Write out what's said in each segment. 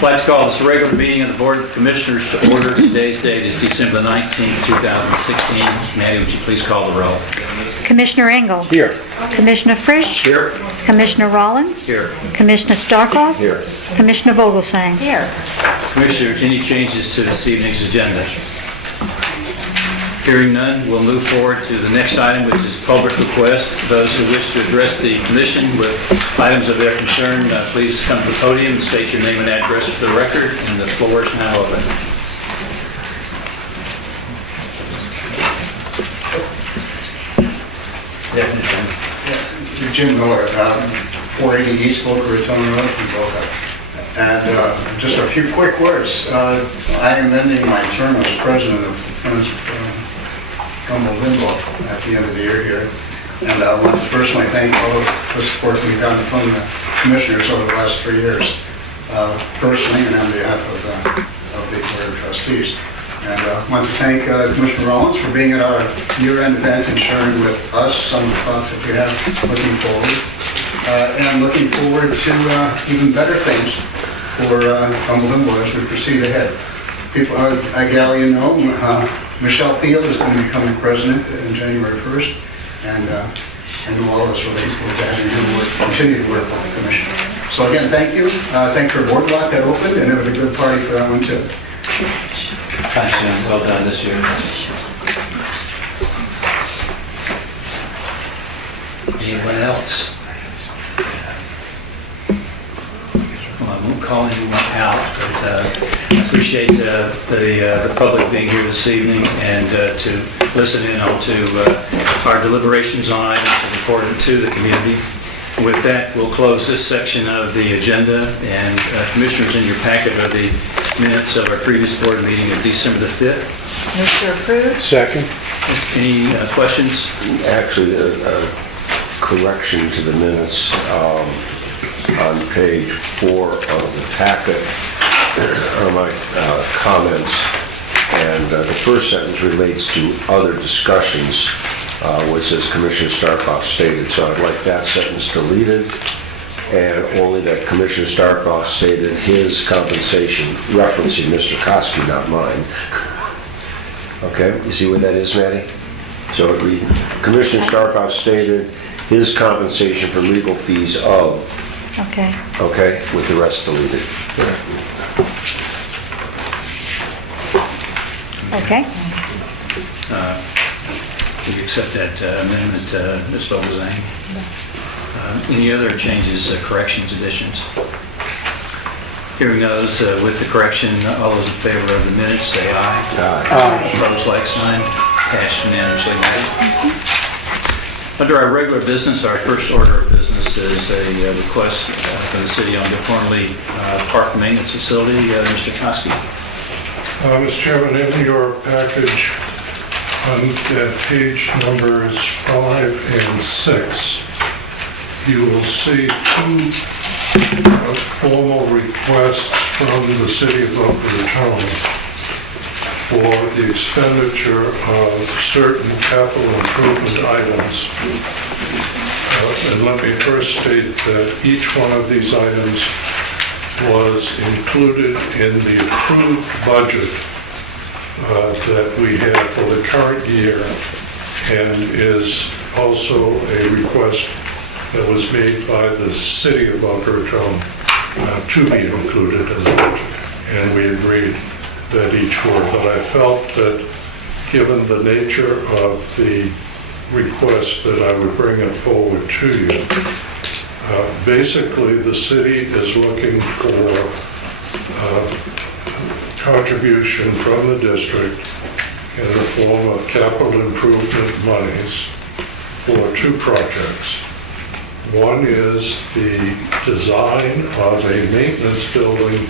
I'd like to call this regular meeting of the Board of Commissioners to order. Today's date is December 19th, 2016. Maddie, would you please call the roll? Commissioner Engel. Here. Commissioner Frisch. Here. Commissioner Rollins. Here. Commissioner Starkov. Here. Commissioner Vogelsang. Here. Commissioners, any changes to this evening's agenda? Hearing none, we'll move forward to the next item, which is public request. Those who wish to address the commission with items of their concern, please come to the podium and state your name and address for the record, and the floor is now open. Jim Miller, 480 East Boca Raton Road in Boca. And just a few quick words. I am ending my term as president of Friends Limbo at the end of the year here. And I want to personally thank all of the support we've gotten from the commissioners over the last 3 years, personally and on behalf of the Board of Trustees. And I want to thank Commissioner Rollins for being at our year-end event and sharing with us some of the thoughts that we have looking forward. And I'm looking forward to even better things for Limbo as we proceed ahead. People, you know, Michelle Peel is going to be becoming president on January 1st, and I know all of us will be having him continue to work with the commission. So again, thank you. Thank you for Boardwalk that opened, and it was a good party for that one too. Thanks, Jim. Well done this year. Anyone else? Well, I won't call anyone out, but I appreciate the public being here this evening and to listen in on to our deliberations on items that are important to the community. With that, we'll close this section of the agenda, and commissioners, in your packet are the minutes of our previous board meeting of December the 5th. Mr. Approved. Second. Any questions? Actually, a correction to the minutes on page 4 of the packet are my comments, and the first sentence relates to other discussions, which says Commissioner Starkov stated, so I'd like that sentence deleted, and only that Commissioner Starkov stated his compensation, referencing Mr. Koski, not mine. Okay, you see what that is, Maddie? So it read, Commissioner Starkov stated his compensation for legal fees of, Okay. okay, with the rest deleted. Okay. Do you accept that amendment, Ms. Vogelsang? Any other changes, corrections, additions? Hearing those with the correction, all those in favor of the minutes say aye. Aye. Opposed, like sign. Passed unanimously. Under our regular business, our first order of business is a request from the city on the Cornley Park Maintenance Facility. Mr. Koski. Mr. Chairman, in your package on page numbers 5 and 6, you will see 2 formal requests from the city of Boca Raton for the expenditure of certain capital improvement items. And let me first state that each one of these items was included in the approved budget that we have for the current year, and is also a request that was made by the city of Boca Raton to be included in the budget, and we agreed that each were. But I felt that given the nature of the request that I would bring it forward to you. Basically, the city is looking for contribution from the district in the form of capital improvement monies for 2 projects. One is the design of a maintenance building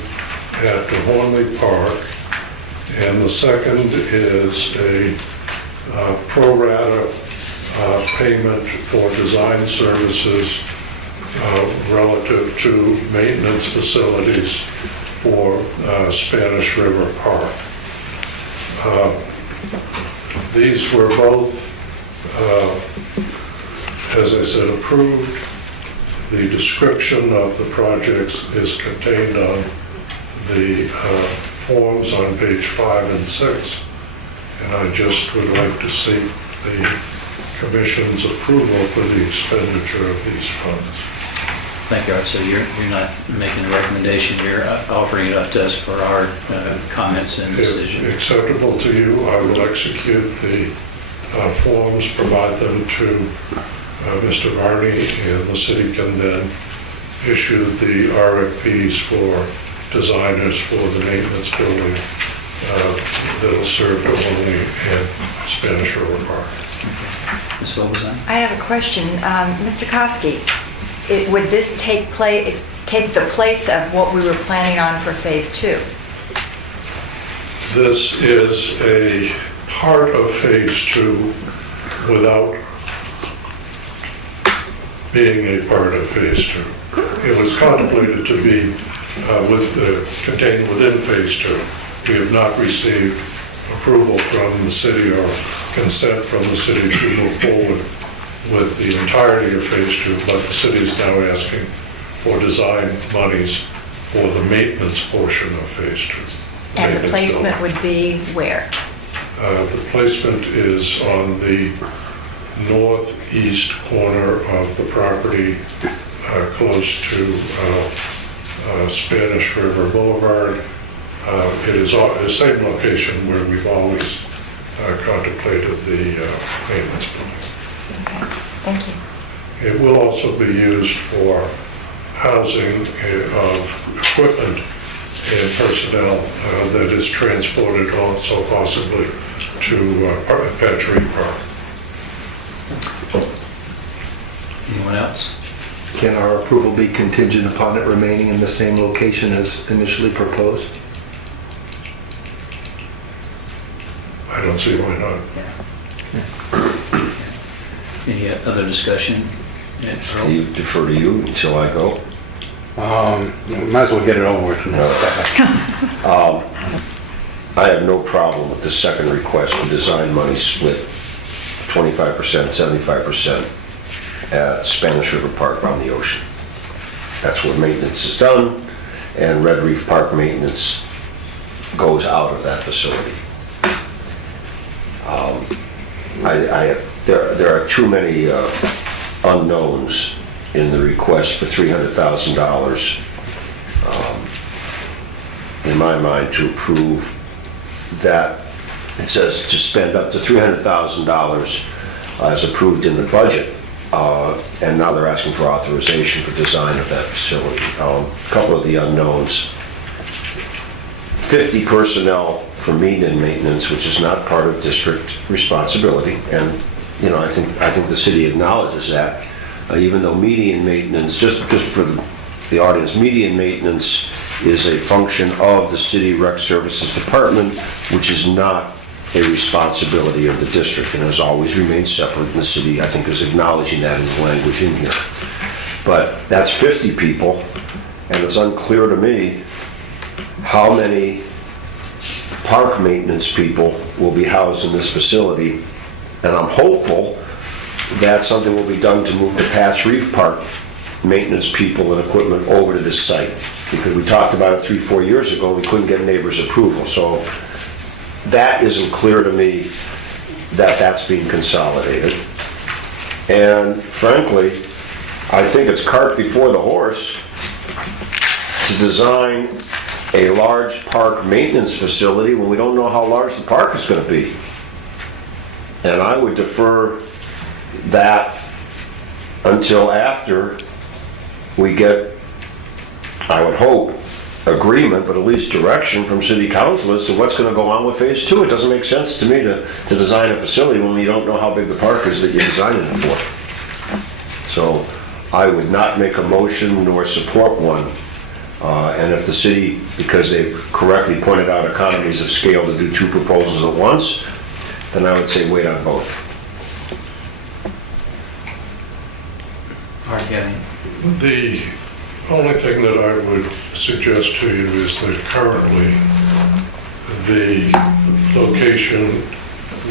at the Hornley Park, and the second is a pro rata payment for design services relative to maintenance facilities for Spanish River Park. These were both, as I said, approved. The description of the projects is contained on the forms on page 5 and 6, and I just would like to seek the Commission's approval for the expenditure of these funds. Thank you, Art. So you're not making a recommendation, you're offering it up to us for our comments and decision. If acceptable to you, I will execute the forms, provide them to Mr. Varney, and the city can then issue the RFPs for designers for the maintenance building that'll serve Dohoney and Spanish River Park. Ms. Vogelsang? I have a question. Mr. Koski, would this take the place of what we were planning on for Phase 2? This is a part of Phase 2 without being a part of Phase 2. It was contemplated to be contained within Phase 2. We have not received approval from the city or consent from the city to move forward with the entirety of Phase 2, but the city is now asking for design monies for the maintenance portion of Phase 2. And the Maintenance placement building. would be where? The placement is on the northeast corner of the property, close to Spanish River Boulevard. It is the same location where we've always contemplated the maintenance building. Okay, thank you. It will also be used for housing of equipment and personnel that is transported also possibly to Patrick Park. Anyone else? Can our approval be contingent upon it remaining in the same location as initially proposed? I don't see why not. Any other discussion? Yes. Steve, defer to you until I go. Might as well get it over with. I have no problem with the second request for design money split 25%, 75% at Spanish River Park on the ocean. That's where maintenance is done, and Red Reef Park maintenance goes out of that facility. There are too many unknowns in the request for $300,000 in my mind to approve that. It says to spend up to $300,000 as approved in the budget, and now they're asking for authorization for design of that facility. A couple of the unknowns: 50 personnel for median maintenance, which is not part of district responsibility, and I think the city acknowledges that. Even though median maintenance, just for the audience, median maintenance is a function of the city rec services department, which is not a responsibility of the district and has always remained separate, and the city, I think, is acknowledging that in the language in here. But that's 50 people, and it's unclear to me how many park maintenance people will be housed in this facility, and I'm hopeful that something will be done to move the Patch Reef Park maintenance people and equipment over to this site, because we talked about it 3-4 years ago, we couldn't get neighbors' approval. So that isn't clear to me that that's being consolidated. And frankly, I think it's cart before the horse to design a large park maintenance facility when we don't know how large the park is going to be. And I would defer that until after we get, I would hope, agreement, but at least direction from city council as to what's going to go on with Phase 2. It doesn't make sense to me to design a facility when you don't know how big the park is that you're designing it for. So I would not make a motion nor support one. And if the city, because they've correctly pointed out economies of scale to do 2 proposals at once, then I would say wait on both. Art, Kevin? The only thing that I would suggest to you is that currently the location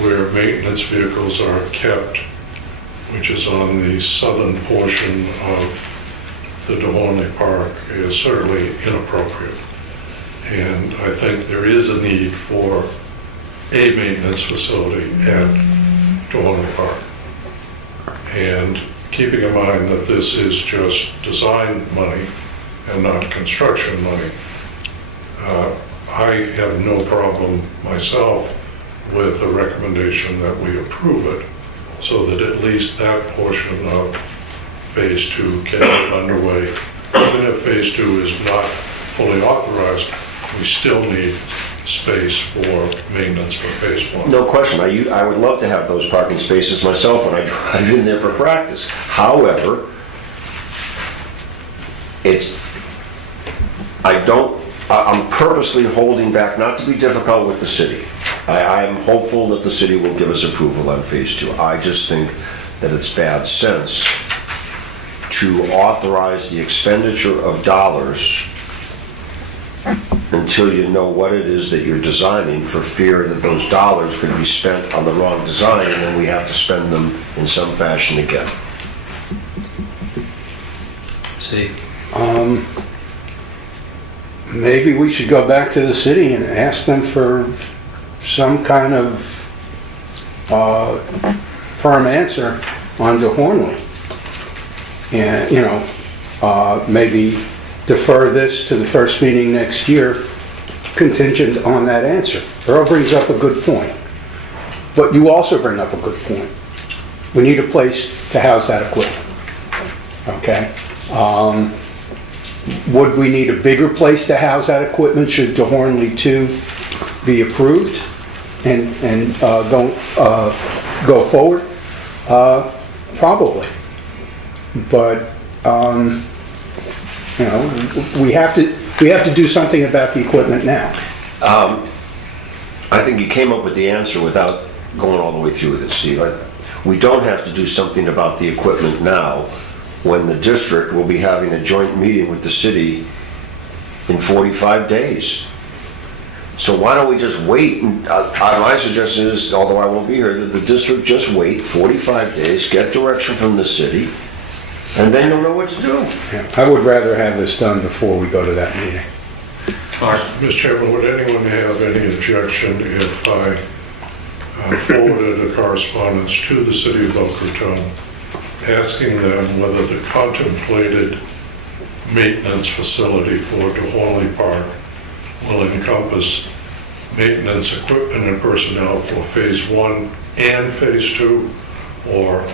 where maintenance vehicles are kept, which is on the southern portion of the Dohoney Park, is certainly inappropriate. And I think there is a need for a maintenance facility at Dwelling Park. And keeping in mind that this is just design money and not construction money, I have no problem myself with the recommendation that we approve it, so that at least that portion of Phase 2 can get underway. Even if Phase 2 is not fully authorized, we still need space for maintenance for Phase 1. No question. I would love to have those parking spaces myself when I drive in there for practice. However, I'm purposely holding back, not to be difficult with the city. I'm hopeful that the city will give us approval on Phase 2. I just think that it's bad sense to authorize the expenditure of dollars until you know what it is that you're designing, for fear that those dollars could be spent on the wrong design and then we have to spend them in some fashion again. See, Maybe we should go back to the city and ask them for some kind of firm answer on the Hornley. And, maybe defer this to the first meeting next year, contingent on that answer. Earl brings up a good point. But you also bring up a good point. We need a place to house that equipment. Okay? Would we need a bigger place to house that equipment should the Hornley 2 be approved and go forward? Probably. But we have to do something about the equipment now. I think you came up with the answer without going all the way through with it, Steve. We don't have to do something about the equipment now, when the district will be having a joint meeting with the city in 45 days. So why don't we just wait? My suggestion is, although I won't be here, that the district just wait 45 days, get direction from the city, and then you'll know what to do. Yeah, I would rather have this done before we go to that meeting. Mr. Chairman, would anyone have any objection if I forwarded a correspondence to the city of Boca Raton asking them whether the contemplated maintenance facility for Hornley Park will encompass maintenance equipment and personnel for Phase 1 and Phase 2, or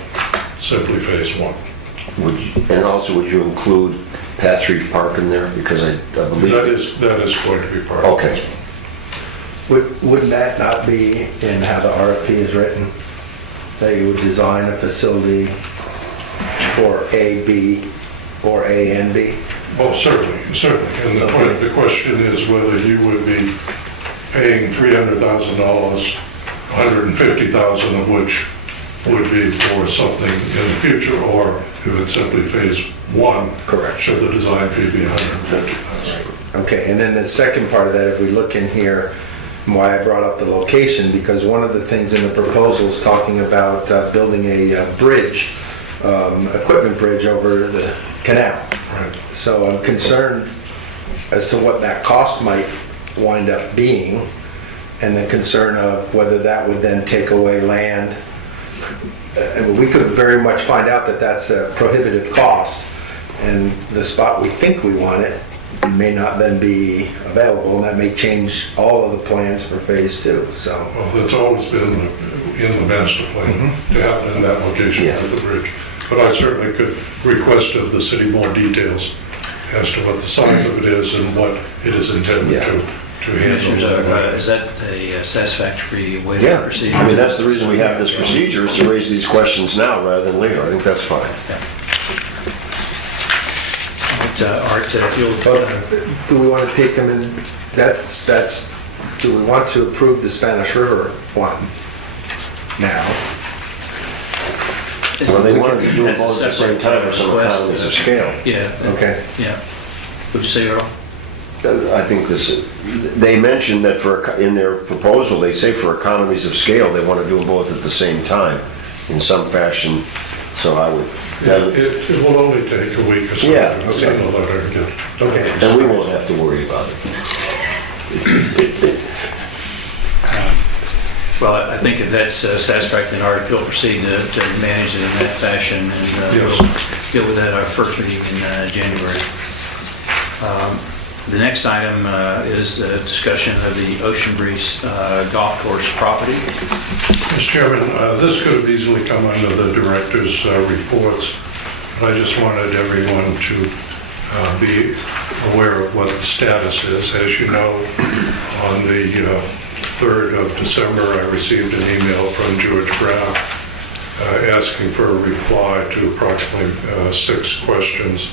simply Phase 1? And also, would you include Pat's Reef Park in there? Because I believe... That is going to be part of Okay. it. Wouldn't that not be in how the RFP is written? That you would design a facility for A, B, or A and B? Oh, certainly. And the question is whether you would be paying $300,000, $150,000 of which would be for something in the future, or if it's simply Phase 1, Correct. Should the design fee be $150,000? Okay, and then the second part of that, if we look in here, why I brought up the location, because one of the things in the proposal is talking about building a bridge, equipment bridge over the canal. Right. So I'm concerned as to what that cost might wind up being, and the concern of whether that would then take away land. And we could very much find out that that's a prohibitive cost, and the spot we think we want it may not then be available, and that may change all of the plans for Phase 2. So, Well, that's always been in the master plan, to have it in that location Yeah. for the bridge. But I certainly could request of the city more details as to what the size of it is and what it is intended Yeah. to Commissioners, handle. is that a satisfactory way to Yeah, proceed? I mean, that's the reason we have this procedure, is to raise these questions now rather than later. I think that's fine. But, Art, if you'll... do we want to take them in? Do we want to approve the Spanish River one now? Well, they wanted to do them That's a both at the same separate time for some request. economies of scale. Yeah. Okay. Yeah. What'd you say, Earl? I think they mentioned that in their proposal, they say for economies of scale, they want to do them both at the same time in some fashion. So I would... It will only take a week or so Yeah, to send a letter and get... Okay. And we won't have to worry about it. Well, I think if that's satisfactory, then Art, we'll proceed to manage it in that fashion, and Yes. we'll deal with that at our first meeting in January. The next item is a discussion of the Ocean Breeze Golf Course property. Mr. Chairman, this could have easily come under the director's reports, but I just wanted everyone to be aware of what the status is. As you know, on the 3rd of December, I received an email from George Brown asking for a reply to approximately 6 questions.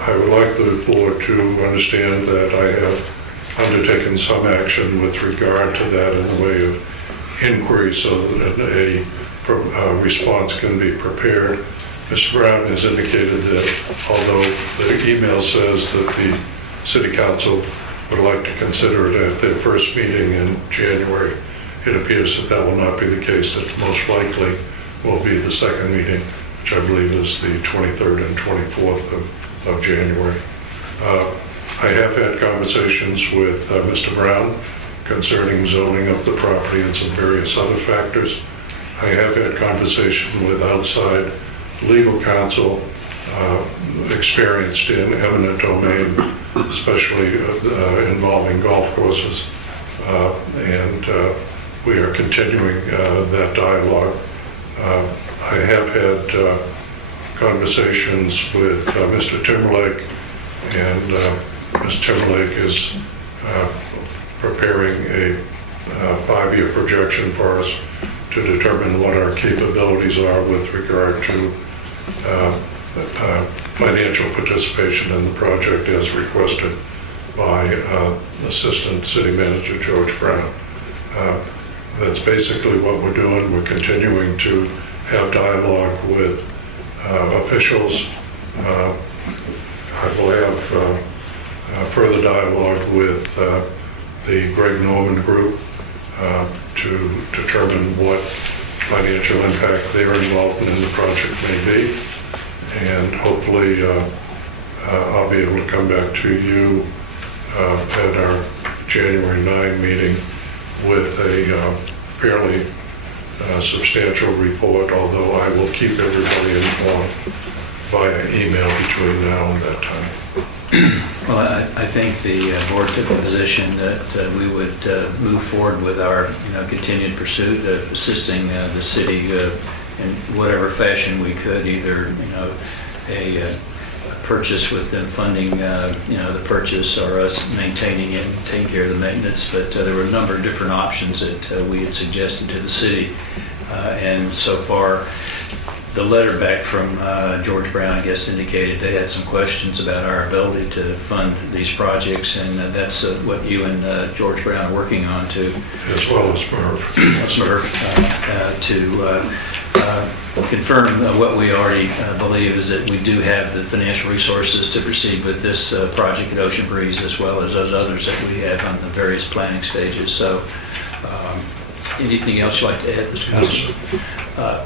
I would like the board to understand that I have undertaken some action with regard to that in the way of inquiry so that a response can be prepared. Mr. Brown has indicated that although the email says that the City Council would like to consider it at their first meeting in January, it appears that that will not be the case, that most likely will be the second meeting, which I believe is the 23rd and 24th of January. I have had conversations with Mr. Brown concerning zoning of the property and some various other factors. I have had conversation with outside legal counsel experienced in eminent domain, especially involving golf courses, and we are continuing that dialogue. I have had conversations with Mr. Timberlake, and Mr. Timberlake is preparing a 5-year projection for us to determine what our capabilities are with regard to financial participation in the project as requested by Assistant City Manager George Brown. That's basically what we're doing. We're continuing to have dialogue with officials. I will have further dialogue with the Greg Norman Group to determine what financial impact their involvement in the project may be. And hopefully I'll be able to come back to you at our January 9 meeting with a fairly substantial report, although I will keep everybody informed via email between now and that time. Well, I think the board took a position that we would move forward with our continued pursuit of assisting the city in whatever fashion we could, either a purchase with them funding the purchase, or us maintaining it and taking care of the maintenance. But there were a number of different options that we had suggested to the city, and so far the letter back from George Brown, I guess, indicated they had some questions about our ability to fund these projects, and that's what you and George Brown are working on to, As well as Murph. To confirm what we already believe is that we do have the financial resources to proceed with this project at Ocean Breeze, as well as those others that we have on the various planning stages. So anything else you'd like to add, Mr. Council?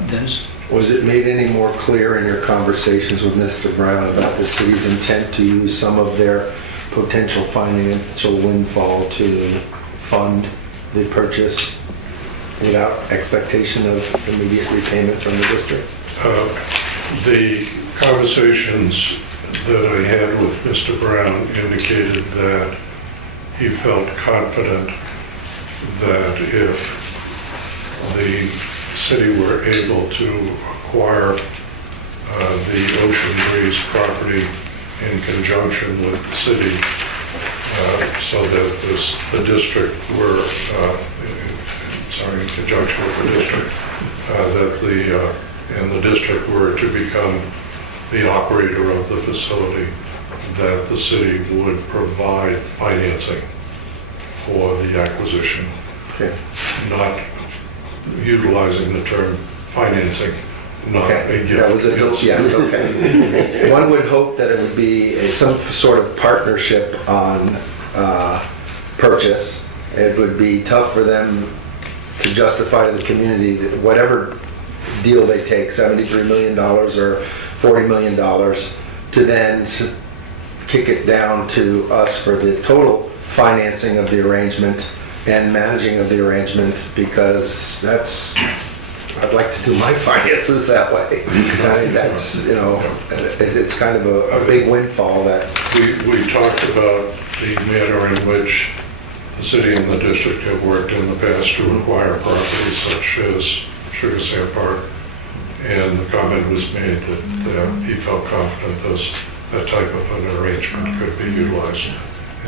Dennis? Was it made any more clear in your conversations with Mr. Brown about the city's intent to use some of their potential financial windfall to fund the purchase without expectation of immediate repayment from the district? The conversations that I had with Mr. Brown indicated that he felt confident that if the city were able to acquire the Ocean Breeze property in conjunction with the city, so that the district were, in conjunction with the district, and the district were to become the operator of the facility, that the city would provide financing for the acquisition. Okay. Not utilizing the term financing, not Okay. a gift. That was a joke, yes, okay. One would hope that it would be some sort of partnership on purchase. It would be tough for them to justify to the community that whatever deal they take, $73 million or $40 million, to then kick it down to us for the total financing of the arrangement and managing of the arrangement, because I'd like to do my finances that way. I mean, that's, it's kind of a big windfall that, We talked about the manner in which the city and the district have worked in the past to acquire properties such as Sugar Sand Park, and the comment was made that he felt confident that type of an arrangement could be utilized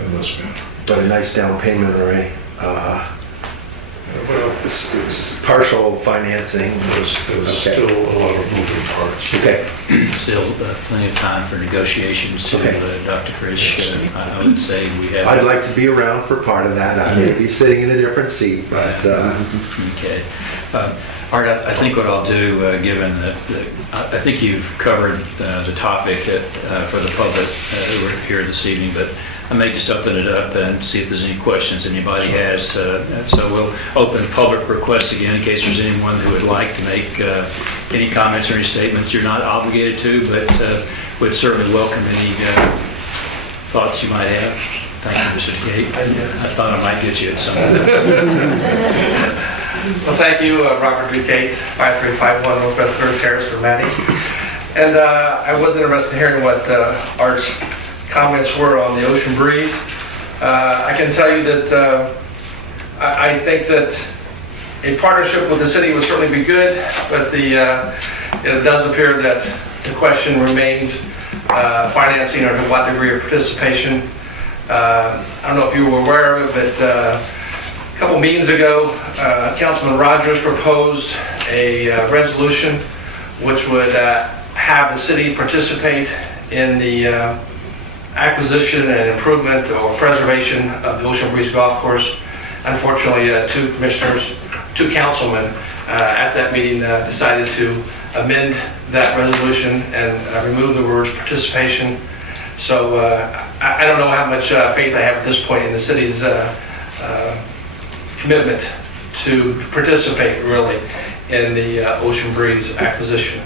in this manner. but a nice down payment array. Well, It's partial financing. there's Okay. still a lot of moving parts. Okay, Still plenty of time for negotiations too, Okay. Dr. Frisch. I would say we have... I'd like to be around for part of that. I may be sitting in a different seat, but Okay. Art, I think what I'll do, given that I think you've covered the topic for the public who are here this evening, but I may just open it up and see if there's any questions anybody has. So we'll open public requests again in case there's anyone who would like to make any comments or any statements. You're not obligated to, but would certainly welcome any thoughts you might have. Thank you, Mr. DeGate. I thought I might get you at some point. Well, thank you, Robert Duquette, 5351 Northwest 3rd Terrace for Maddie. And I was interested in hearing what Art's comments were on the ocean breeze. I can tell you that I think that a partnership with the city would certainly be good, but it does appear that the question remains financing or to what degree of participation. I don't know if you were aware of it, but a couple meetings ago, Councilman Rogers proposed a resolution which would have the city participate in the acquisition and improvement or preservation of the Ocean Breeze Golf Course. Unfortunately, two councilmen at that meeting decided to amend that resolution and remove the words participation. So I don't know how much faith I have at this point in the city's commitment to participate really in the Ocean Breeze acquisition.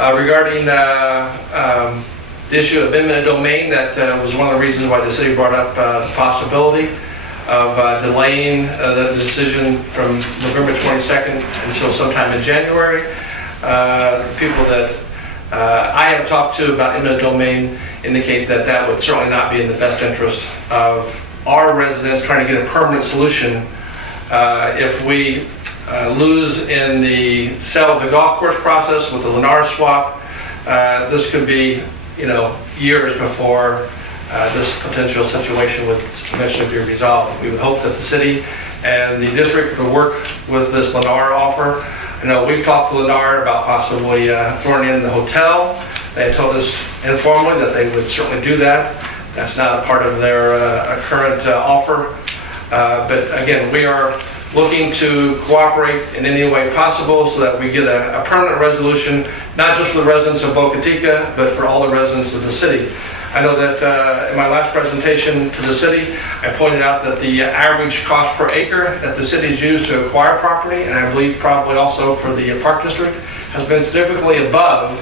Regarding the issue of eminent domain, that was one of the reasons why the city brought up the possibility of delaying the decision from November 22nd until sometime in January. People that I have talked to about eminent domain indicate that that would certainly not be in the best interest of our residents trying to get a permanent solution. If we lose in the sale of the golf course process with the Lennar swap, this could be, years before this potential situation would eventually be resolved. We would hope that the city and the district would work with this Lennar offer. I know we've talked to Lennar about possibly throwing in the hotel. They told us informally that they would certainly do that. That's not a part of their current offer. But again, we are looking to cooperate in any way possible so that we get a permanent resolution, not just for the residents of Boca Chica, but for all the residents of the city. I know that in my last presentation to the city, I pointed out that the average cost per acre that the city has used to acquire property, and I believe probably also for the Park District, has been significantly above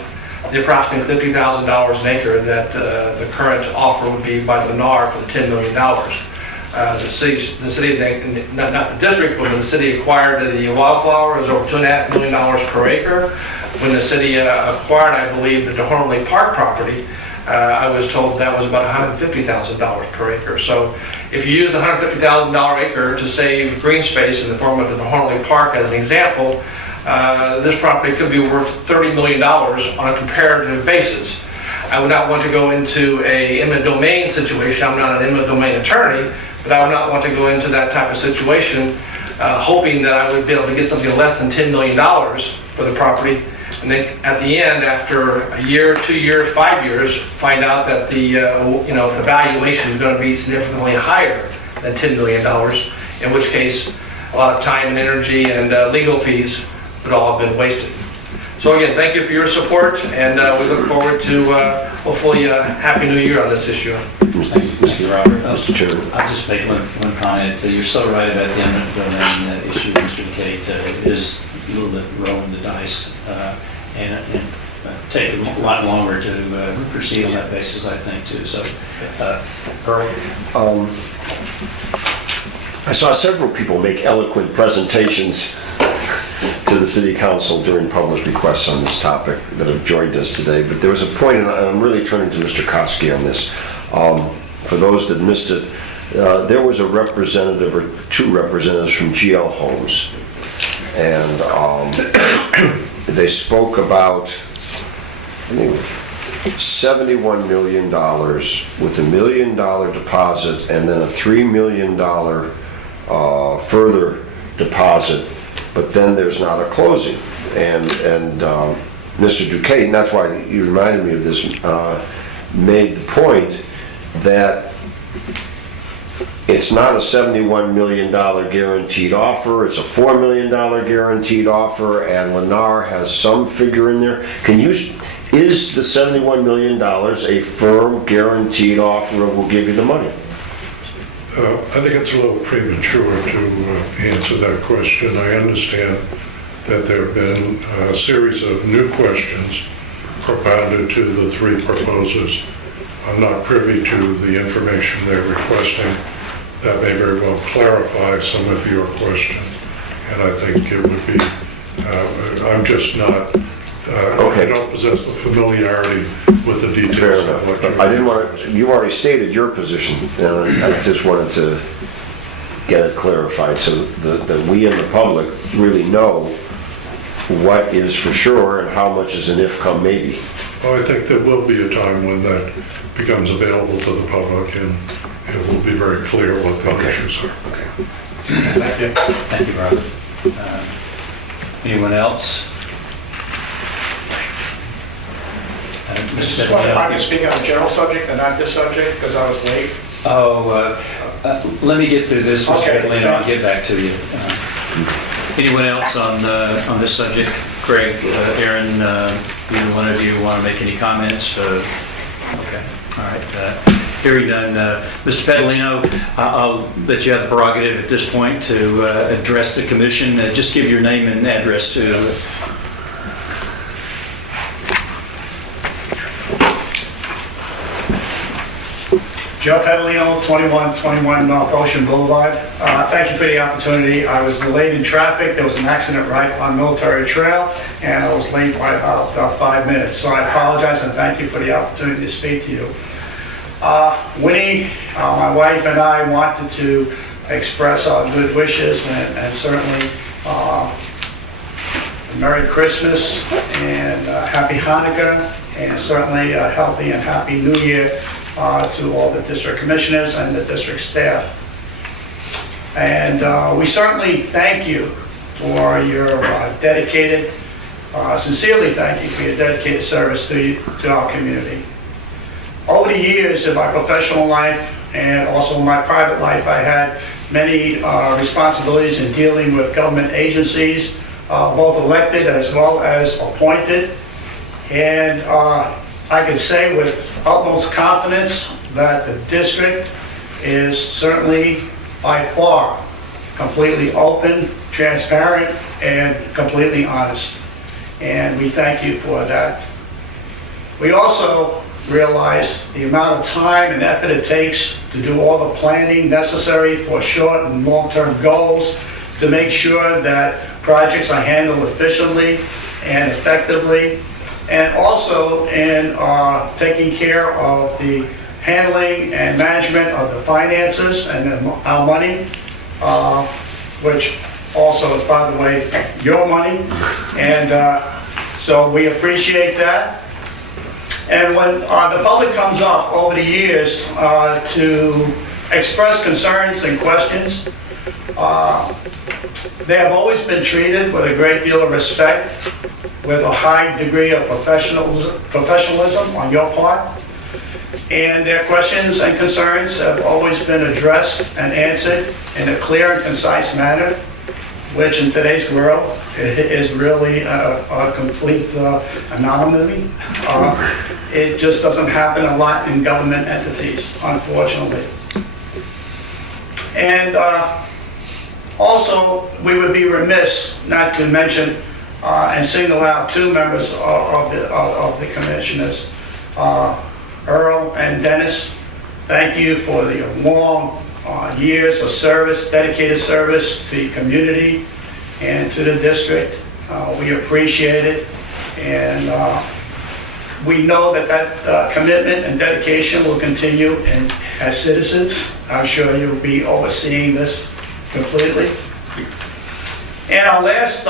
the approximately $50,000 an acre that the current offer would be by Lennar for the $10 million. The city, not the district, but when the city acquired the Wildflower, it was over $2.5 million per acre. When the city acquired, I believe, the DeHornley Park property, I was told that was about $150,000 per acre. So if you use the $150,000 acre to save green space in the form of the DeHornley Park as an example, this property could be worth $30 million on a comparative basis. I would not want to go into a eminent domain situation. I'm not an eminent domain attorney, but I would not want to go into that type of situation hoping that I would be able to get something less than $10 million for the property. And then at the end, after a year, 2 years, 5 years, find out that the the valuation is going to be significantly higher than $10 million, in which case a lot of time and energy and legal fees would all have been wasted. So again, thank you for your support, and we look forward to hopefully a Happy New Year on this issue. Thank you, Robert. Mr. Chairman. I'll just make one comment. You're so right about the eminent domain issue, Mr. DeCate. It is a little bit rolling the dice. And take a lot longer to proceed on that basis, I think, too. So, Earl? I saw several people make eloquent presentations to the city council during public requests on this topic that have joined us today, but there was a point, and I'm really turning to Mr. Koski on this. For those that missed it, there was a representative or two representatives from GL Homes, and they spoke about, I think, $71 million with $1 million deposit and then a $3 million further deposit, but then there's not a closing. And Mr. Duquesne, that's why you reminded me of this, made the point that it's not a $71 million guaranteed offer, it's a $4 million guaranteed offer, and Lennar has some figure in there. Is the $71 million a firm guaranteed offer of we'll give you the money? I think it's a little premature to answer that question. I understand that there have been a series of new questions propounded to the three proposers. I'm not privy to the information they're requesting. That may very well clarify some of your questions, and I think it would be, I'm just not, Okay. I don't possess the familiarity with the details. Fair of enough. what But I didn't want to, you already stated your position, and I just wanted to get it clarified so that we and the public really know what is for sure and how much is an if come maybe. Well, I think there will be a time when that becomes available to the public, and it will be very clear what the issues are. Okay. Thank you. Thank you, Robert. Anyone else? Just wonder if I can speak on a general subject and not this subject, because I was late. Let me get through this, Mr. Okay. Petalino, I'll get back to you. Anyone else on this subject? Craig, Aaron, either one of you want to make any comments? Okay, all right. Hearing none, Mr. Petalino, I'll let you have the prerogative at this point to address the commission. Just give your name and address to. Joe Petalino, 2121 North Ocean Boulevard. Thank you for the opportunity. I was delayed in traffic. There was an accident right on Military Trail, and I was late by about 5 minutes. So I apologize and thank you for the opportunity to speak to you. Winnie, my wife, and I wanted to express our good wishes and certainly Merry Christmas and Happy Hanukkah, and certainly a healthy and happy New Year to all the district commissioners and the district staff. And we certainly thank you for your dedicated, sincerely thank you for your dedicated service to our community. Over the years of my professional life and also my private life, I had many responsibilities in dealing with government agencies, both elected as well as appointed. And I can say with utmost confidence that the district is certainly by far completely open, transparent, and completely honest. And we thank you for that. We also realize the amount of time and effort it takes to do all the planning necessary for short and long-term goals to make sure that projects are handled efficiently and effectively, and also in taking care of the handling and management of the finances and our money, which also is, by the way, your money. And so we appreciate that. And when the public comes up over the years to express concerns and questions, they have always been treated with a great deal of respect, with a high degree of professionalism on your part. And their questions and concerns have always been addressed and answered in a clear and concise manner, which in today's world is really a complete anomaly. It just doesn't happen a lot in government entities, unfortunately. And also, we would be remiss not to mention and single out two members of the commissioners, Earl and Dennis. Thank you for the long years of service, dedicated service to the community and to the district. We appreciate it, and we know that commitment and dedication will continue, and as citizens, I'm sure you'll be overseeing this completely. And our last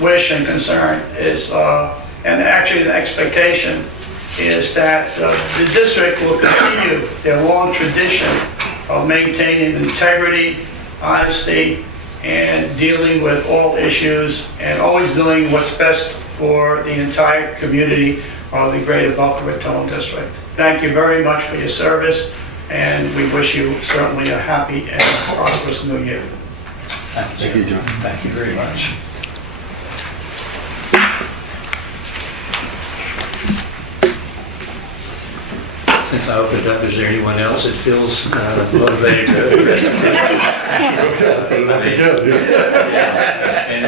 wish and concern is, and actually an expectation, is that the district will continue their long tradition of maintaining integrity, honesty, and dealing with all issues, and always doing what's best for the entire community of the greater Boca Raton district. Thank you very much for your service, and we wish you certainly a happy and prosperous new year. Thank you, John. Thank you very much. Since I opened up, is there anyone else that feels motivated to address the And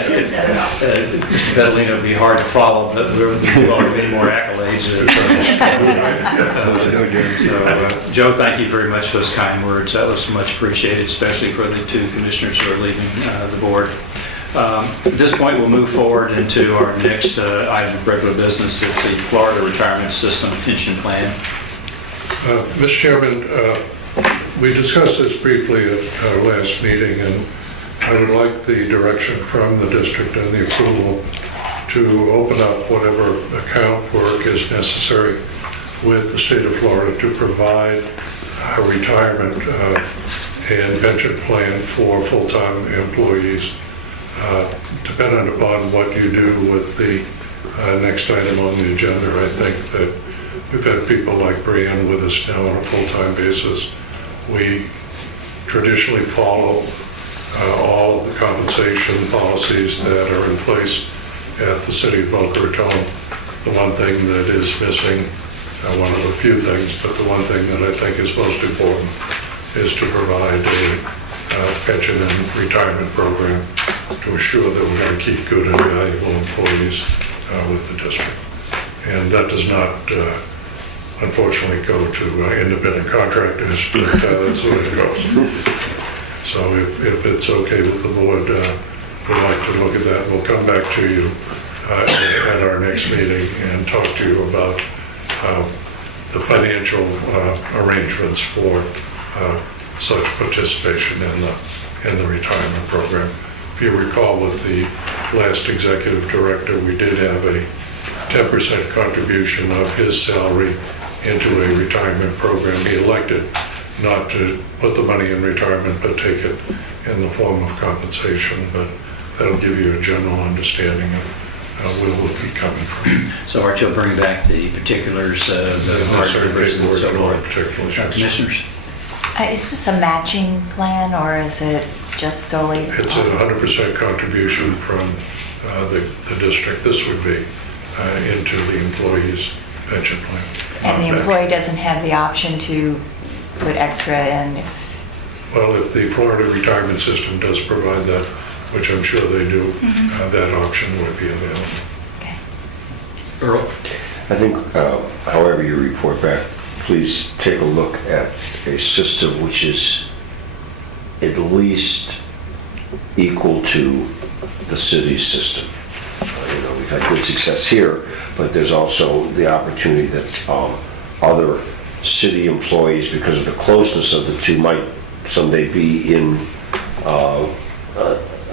Mr. Petalino would be hard to follow, but we'll have many more accolades. So, Joe, thank you very much for those kind words. That was much appreciated, especially for the two commissioners who are leaving the board. At this point, we'll move forward into our next item of regular business. It's the Florida Retirement System Pension Plan. Mr. Chairman, we discussed this briefly at our last meeting, and I would like the direction from the district and the approval to open up whatever account work is necessary with the state of Florida to provide a retirement and pension plan for full-time employees. Dependent upon what you do with the next item on the agenda, I think that we've had people like Brian with us now on a full-time basis. We traditionally follow all of the compensation policies that are in place at the city of Boca Raton. The one thing that is missing, one of the few things, but the one thing that I think is most important is to provide a pension and retirement program to assure that we're going to keep good and valuable employees with the district. And that does not unfortunately go to independent contractors, but that's the way it goes. So if it's okay with the board, we'd like to look at that. We'll come back to you at our next meeting and talk to you about the financial arrangements for such participation in the retirement program. If you recall, with the last executive director, we did have a 10% contribution of his salary into a retirement program. He elected not to put the money in retirement, but take it in the form of compensation. But that'll give you a general understanding of where we'll be coming from. So Art, you'll bring back the particulars, the necessary paperwork and all the particulars. particulars. Commissioners? Is this a matching plan, or is it just solely? It's a 100% contribution from the district. This would be into the employee's pension plan. And the employee doesn't have the option to put extra in? Well, if the Florida retirement system does provide that, which I'm sure they do, that option would be available. Okay. Earl? I think, however you report back, please take a look at a system which is at least equal to the city's system. We've had good success here, but there's also the opportunity that other city employees, because of the closeness of the two, might someday be in a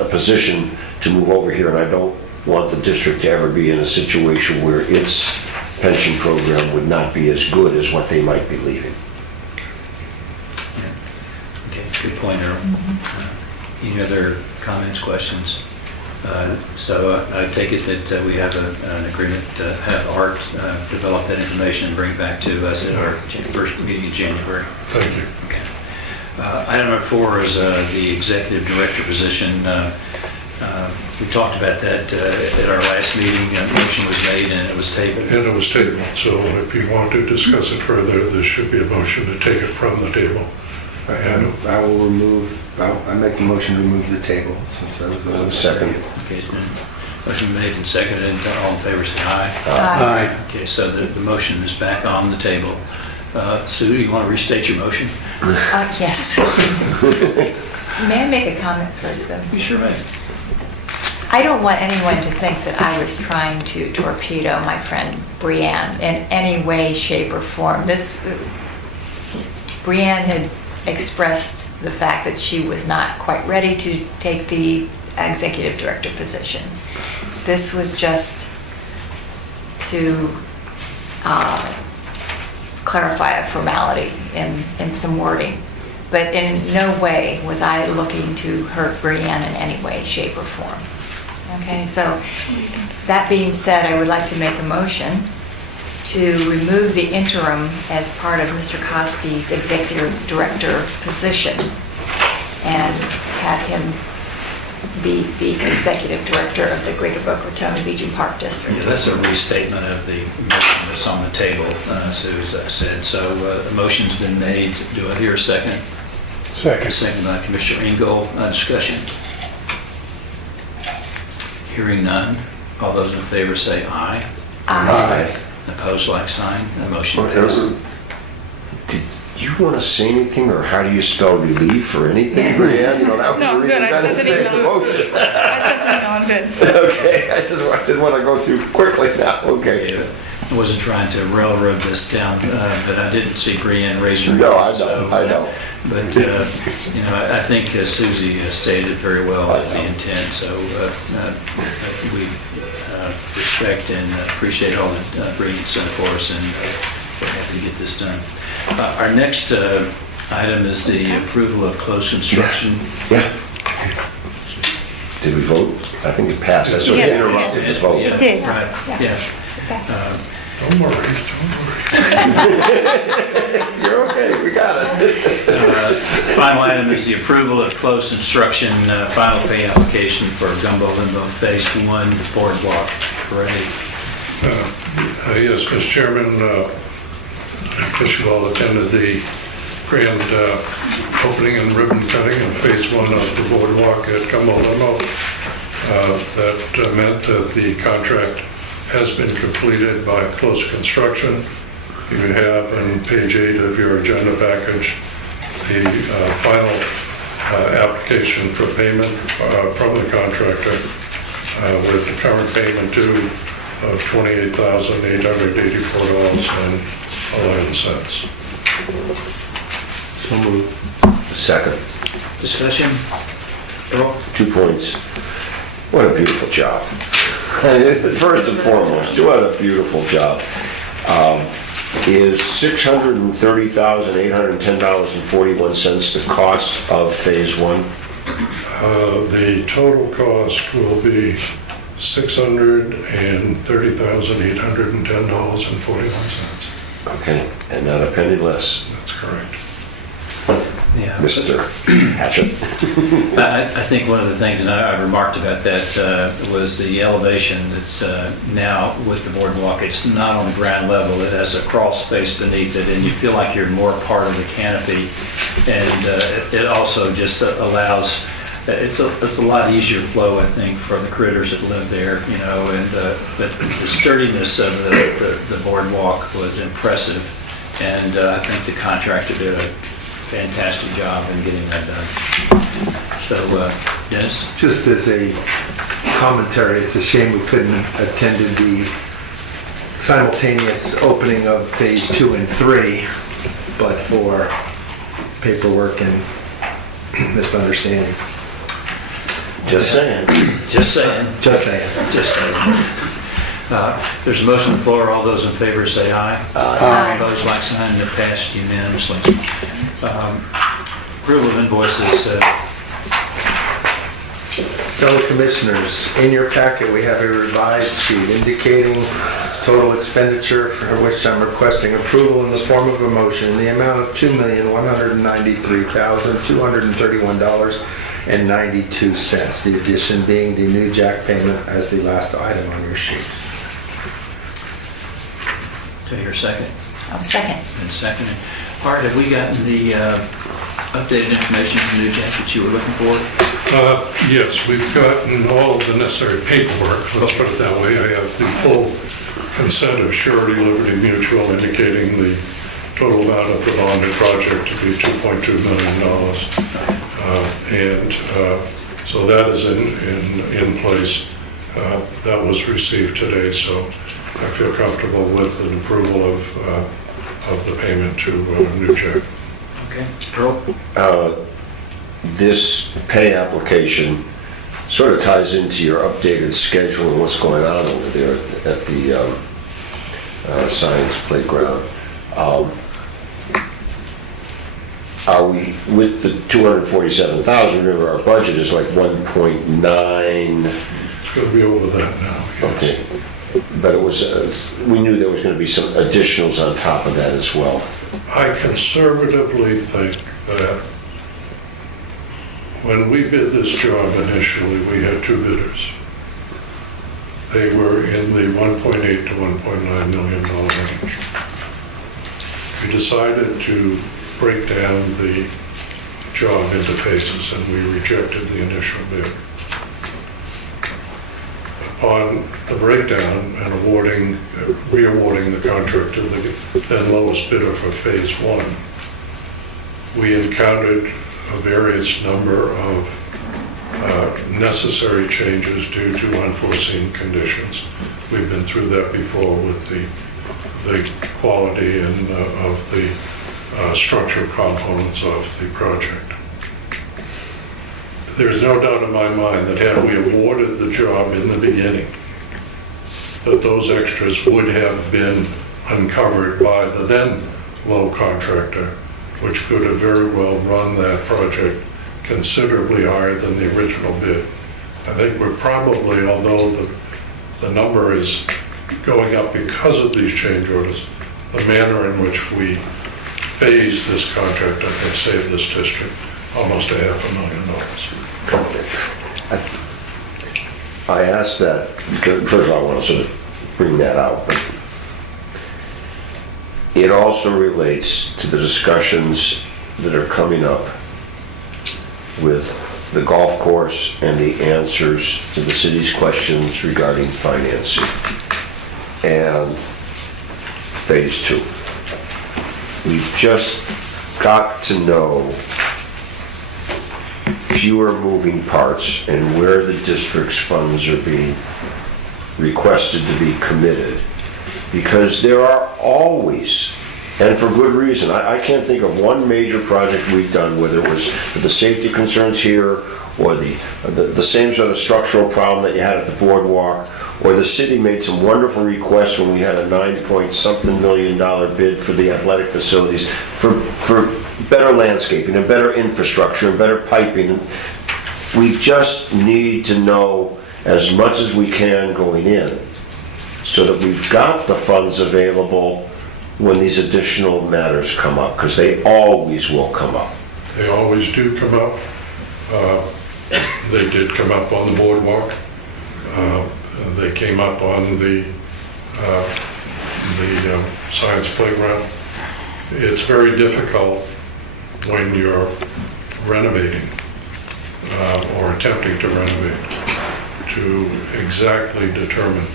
position to move over here, and I don't want the district to ever be in a situation where its pension program would not be as good as what they might be leaving. Okay, good point, Earl. Any other comments, questions? So I take it that we have an agreement to have Art develop that information and bring it back to us at our first meeting in January. Thank you. Okay. Item number 4 is the executive director position. We talked about that at our last meeting. A motion was made and it was tabled. And it was tabled, so if you want to discuss it further, there should be a motion to take it from the table. And I make the motion to remove the table since I was on. Second. Okay, it's been Motion made and seconded. All in favor, say aye. Aye. Okay, so the motion is back on the table. Sue, you want to restate your motion? Yes. May I make a comment first, though? You sure may. I don't want anyone to think that I was trying to torpedo my friend Brianne in any way, shape, or form. Brianne had expressed the fact that she was not quite ready to take the executive director position. This was just to clarify a formality in some wording. But in no way was I looking to hurt Brianne in any way, shape, or form. Okay, so that being said, I would like to make a motion to remove the interim as part of Mr. Koski's executive director position and have him be the executive director of the Greater Boca Raton Region Park District. Yeah, that's a restatement of the motion that's on the table, Sue, as I said. So the motion's been made. Do I hear a second? Second. Second by Commissioner Ingold. Discussion. Hearing none. All those in favor say aye. Aye. Opposed, like sign. The motion passes. Did you want to say anything, or how do you spell relief or anything, Brianne? You know, that was No, the reason good. I I sent didn't an make the email. motion. I sent an email, I'm good. Okay, I didn't want to go through quickly now. Okay. Yeah, I wasn't trying to railroad this down, but I didn't see Brianne raise her hand. No, I know, so, I know. But, I think Susie stated very well the intent, so we respect and appreciate all that Brianne's done for us, and we're happy to get this done. Our next item is the approval of closed construction. Yeah. Did we vote? I think it passed. I sort of Yes. interrupted the vote. Yeah, Did. Right, yeah. Don't worry. You're okay, we got it. Final item is the approval of closed construction, final pay application for Gumbo Limbo Phase 1 Boardwalk Parade. Yes, Mr. Chairman, I guess you all attended the grand opening and ribbon cutting in Phase 1 of the boardwalk at Gumbo Limbo. That meant that the contract has been completed by close construction. You have in page 8 of your agenda package the final application for payment from the contractor with the current payment due of $28,884.11. So moved. Second. Discussion? Earl? 2 points. What a beautiful job. First and foremost, what a beautiful job. Is $630,810.41 the cost of Phase 1? The total cost will be $630,810.41. Okay, and not a penny less. That's correct. Yeah. Mr. Hatchett. I think one of the things, and I remarked about that, was the elevation that's now with the boardwalk. It's not on the ground level. It has a crawl space beneath it, and you feel like you're more part of the canopy. And it also just allows, it's a lot easier flow, I think, for the critters that live there, and but the sturdiness of the boardwalk was impressive. And I think the contractor did a fantastic job in getting that done. So, Dennis? Just as a commentary, it's a shame we couldn't have attended the simultaneous opening of Phase 2 and 3, but for paperwork and misunderstandings. Just saying. Just saying. Just saying. Just saying. There's a motion on the floor. All those in favor say aye. Aye. Opposed, like sign. It passed unanimously. Approval of invoices. Fellow Commissioners, in your packet we have a revised sheet indicating total expenditure for which I'm requesting approval in the form of a motion in the amount of $2,193,231.92. The addition being the new jack payment as the last item on your sheet. Do I hear a second? Oh, second. And seconded. Art, have we gotten the updated information from New Jack that you were looking for? Yes, we've gotten all of the necessary paperwork, let's put it that way. I have the full consent of Surety Liberty Mutual indicating the total amount of the bonded project to be $2.2 million. So that is in place. That was received today, so I feel comfortable with an approval of the payment to New Jack. Okay. Earl? This pay application sort of ties into your updated schedule and what's going on over there at the science playground. Are we, with the 247,000, remember our budget is like 1.9. It's going to be over that now, yes. Okay. But it was, we knew there was going to be some additionals on top of that as well. I conservatively think that when we bid this job initially, we had two bidders. They were in the $1.8 to $1.9 million range. We decided to break down the job into phases, and we rejected the initial bid. Upon the breakdown and re-awarding the contract to the then lowest bidder for phase one, we encountered a various number of necessary changes due to unforeseen conditions. We've been through that before with the quality and of the structural components of the project. There's no doubt in my mind that had we awarded the job in the beginning, that those extras would have been uncovered by the then low contractor, which could have very well run that project considerably higher than the original bid. I think we're probably, although the number is going up because of these change orders, the manner in which we phased this contract, I think, saved this district almost $500,000. I asked that, because, first of all, I want to sort of bring that out, but it also relates to the discussions that are coming up with the golf course and the answers to the city's questions regarding financing and phase two. We've just got to know fewer moving parts and where the district's funds are being requested to be committed, because there are always, and for good reason, I can't think of one major project we've done, whether it was for the safety concerns here or the same sort of structural problem that you had at the boardwalk, or the city made some wonderful requests when we had a $9-point-something million bid for the athletic facilities for better landscaping and better infrastructure and better piping. We just need to know as much as we can going in so that we've got the funds available when these additional matters come up, because they always will come up. They always do come up. They did come up on the boardwalk. They came up on the science playground. It's very difficult when you're renovating or attempting to renovate to exactly determine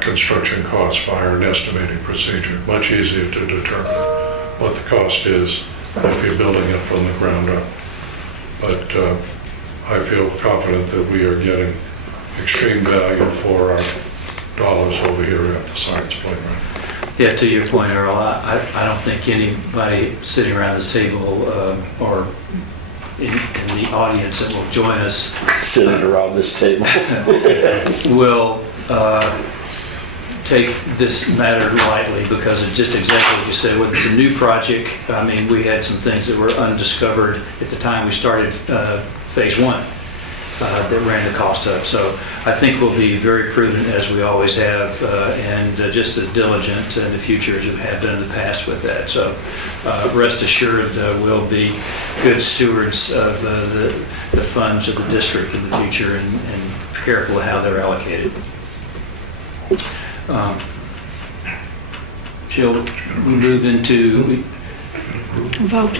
construction costs via an estimating procedure. Much easier to determine what the cost is if you're building it from the ground up. But I feel confident that we are getting extreme value for our dollars over here at the science playground. Yeah, to your point, Earl, I don't think anybody sitting around this table or in the audience that will join us Sitting around this table. will take this matter lightly, because it's just exactly what you said. When it's a new project, I mean, we had some things that were undiscovered at the time we started phase one that ran the cost up. So I think we'll be very prudent, as we always have, and just as diligent in the future as we have done in the past with that. So rest assured, we'll be good stewards of the funds of the district in the future, and careful of how they're allocated. Jill, we move into, Vote.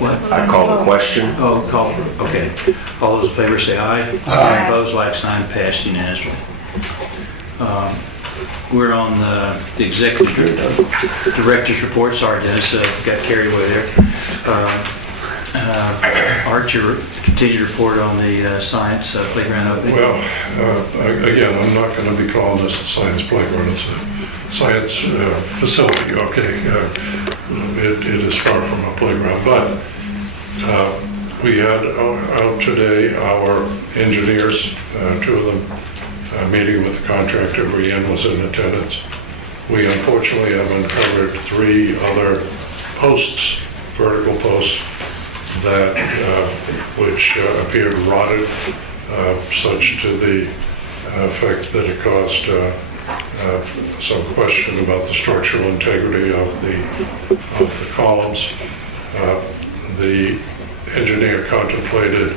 What? I call the question. Oh, call, okay. All those in favor say aye. Aye. Opposed, like sign, passed unanimously. We're on the executive director's report. Sorry, Dennis, got carried away there. Art, your continued report on the science playground opening. Well, again, I'm not going to be calling this the science playground. It's a science facility, okay? It is far from a playground, but we had out today our engineers, two of them, meeting with the contractor. Brienne was in attendance. We unfortunately have uncovered 3 other posts, vertical posts, that which appeared rotted, such to the effect that it caused some question about the structural integrity of the columns. The engineer contemplated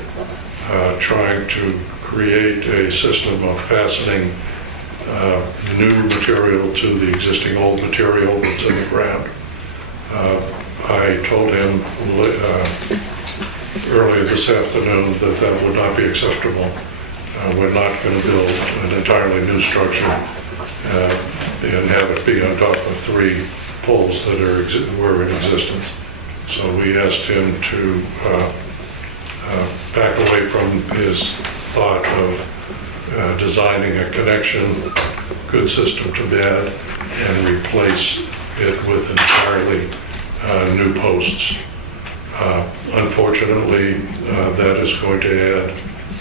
trying to create a system of fastening new material to the existing old material that's in the ground. I told him earlier this afternoon that that would not be acceptable. We're not going to build an entirely new structure and have it be on top of 3 poles that were in existence. So we asked him to back away from his thought of designing a connection, good system to bad, and replace it with entirely new posts. Unfortunately, that is going to add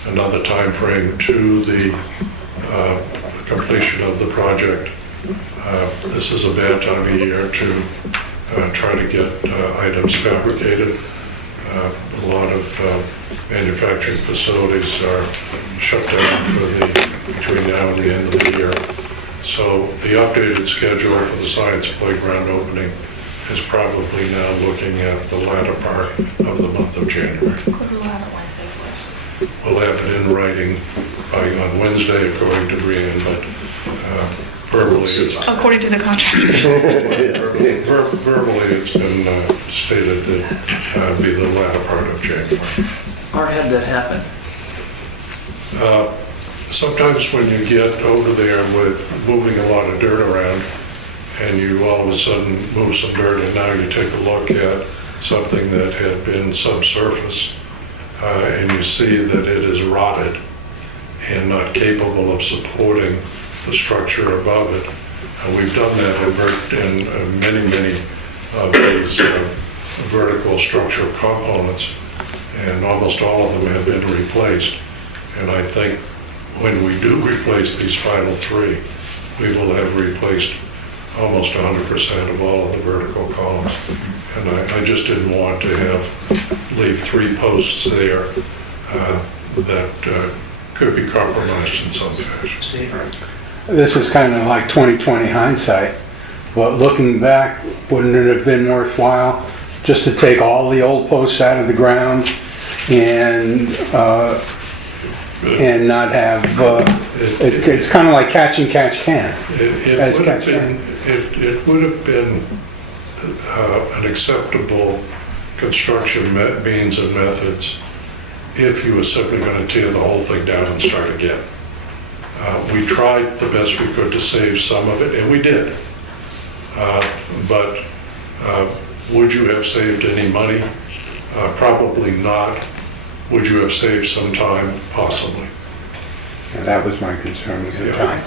another time frame to the completion of the project. This is a bad time of year to try to get items fabricated. A lot of manufacturing facilities are shut down between now and the end of the year. So the updated schedule for the science playground opening is probably now looking at the latter part of the month of January. We'll have it in writing on Wednesday, according to Brian, but verbally According to the contractor. verbally it's been stated that be the latter part of January. Art, how did that happen? Sometimes when you get over there with moving a lot of dirt around, and you all of a sudden move some dirt, and now you take a look at something that had been subsurface, and you see that it is rotted and not capable of supporting the structure above it. We've done that in many of these vertical structural components, and almost all of them have been replaced. And I think when we do replace these final 3, we will have replaced almost 100% of all of the vertical columns. And I just didn't want to leave 3 posts there that could be compromised in some fashion. This is kind of like 20/20 hindsight, but looking back, wouldn't it have been worthwhile just to take all the old posts out of the ground and not have, it's kind of like catch can. It would have been an acceptable construction means and methods if you were simply going to tear the whole thing down and start again. We tried the best we could to save some of it, and we did. But would you have saved any money? Probably not. Would you have saved some time? Possibly. And that was my concern at the time.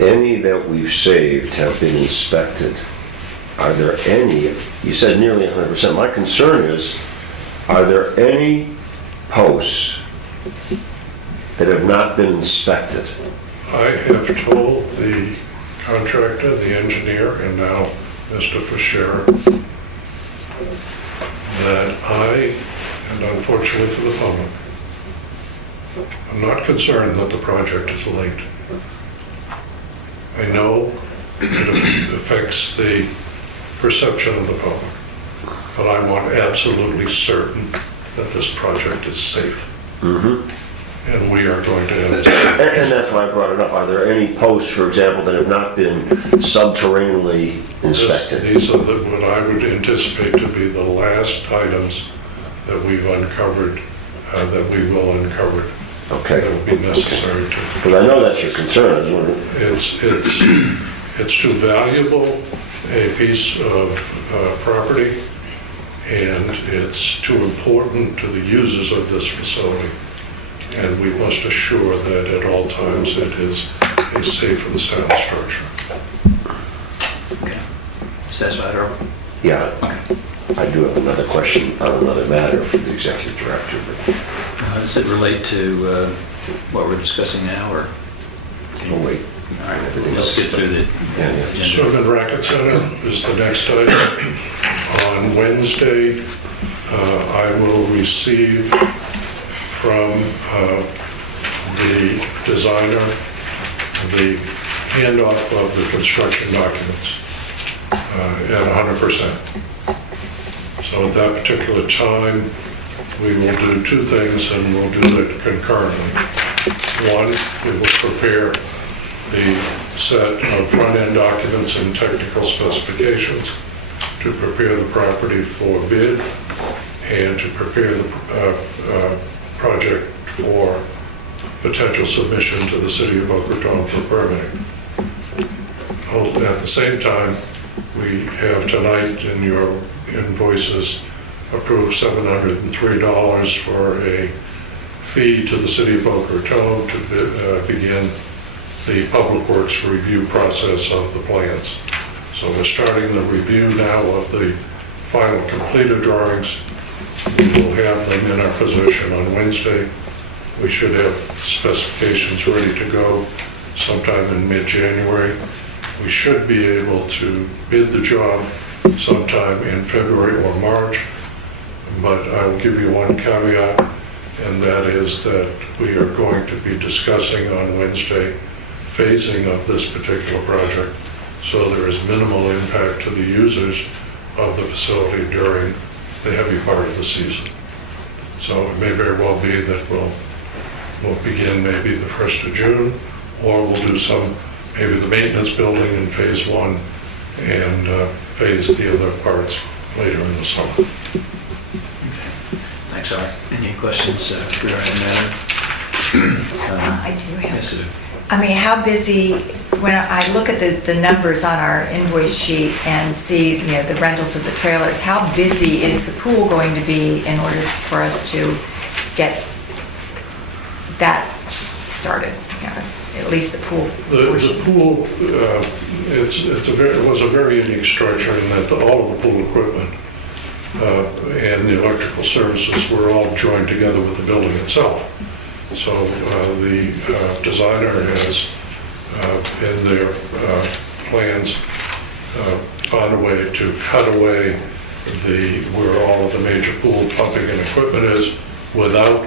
Any that we've saved have been inspected. Are there any, you said nearly 100%. My concern is, are there any posts that have not been inspected? I have told the contractor, the engineer, and now Mr. Fisher, that I, and unfortunately for the public, I'm not concerned that the project is late. I know it affects the perception of the public, but I want absolutely certain that this project is safe. Mm-hmm. and we are going to have. And that's why I brought it up. Are there any posts, for example, that have not been subterraneanly inspected? These are what I would anticipate to be the last items that we've uncovered, that we will uncover. Okay. That would be necessary to. Because I know that's your concern. I wonder- It's too valuable a piece of property, and it's too important to the users of this facility. And we must assure that at all times it is a safe and sound structure. Okay. Satisfied, Earl? Yeah, Okay. I do have another question on another matter for the executive director, but Does it relate to what we're discussing now, or? we'll wait. All right, let's get through the Yeah, agenda. Swim and Racket Center is the next item. On Wednesday, I will receive from the designer the handoff of the construction documents at 100%. So at that particular time, we will do two things, and we'll do it concurrently. One, we will prepare the set of front-end documents and technical specifications to prepare the property for bid and to prepare the project for potential submission to the city of Boca Raton for permitting. At the same time, we have tonight in your invoices approved $703 for a fee to the city of Boca Raton to begin the public works review process of the plans. So we're starting the review now of the final completed drawings. We will have them in our possession on Wednesday. We should have specifications ready to go sometime in mid-January. We should be able to bid the job sometime in February or March, but I will give you one caveat, and that is that we are going to be discussing on Wednesday phasing of this particular project, so there is minimal impact to the users of the facility during the heavy part of the season. So it may very well be that we'll begin maybe the 1st of June, or we'll do maybe the maintenance building in phase one and phase the other parts later in the summer. Thanks, Art. Any questions regarding that? I do have. Yes, Sue. I mean, how busy, when I look at the numbers on our invoice sheet and see, the rentals of the trailers, how busy is the pool going to be in order for us to get that started? At least the pool. The pool, it was a very unique structure in that all of the pool equipment and the electrical services were all joined together with the building itself. So the designer has, in their plans, found a way to cut away where all of the major pool pumping and equipment is without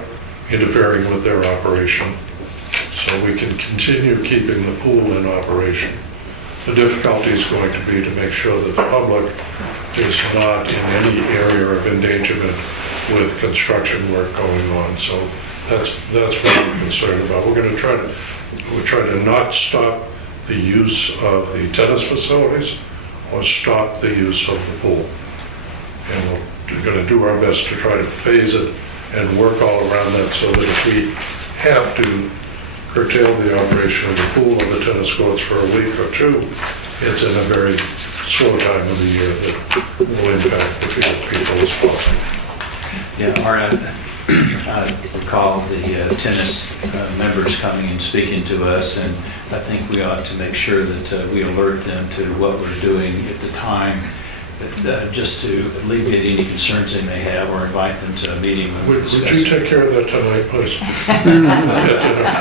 interfering with their operation. So we can continue keeping the pool in operation. The difficulty is going to be to make sure that the public is not in any area of endangerment with construction work going on. So that's what I'm concerned about. We're trying to not stop the use of the tennis facilities or stop the use of the pool. And we're going to do our best to try to phase it and work all around that so that if we have to curtail the operation of the pool or the tennis courts for a week or two, it's in a very slow time of the year that will impact the few people as possible. Yeah, Art, I recall the tennis members coming and speaking to us, and I think we ought to make sure that we alert them to what we're doing at the time, just to alleviate any concerns they may have or invite them to a meeting. Would you take care of that tonight, please?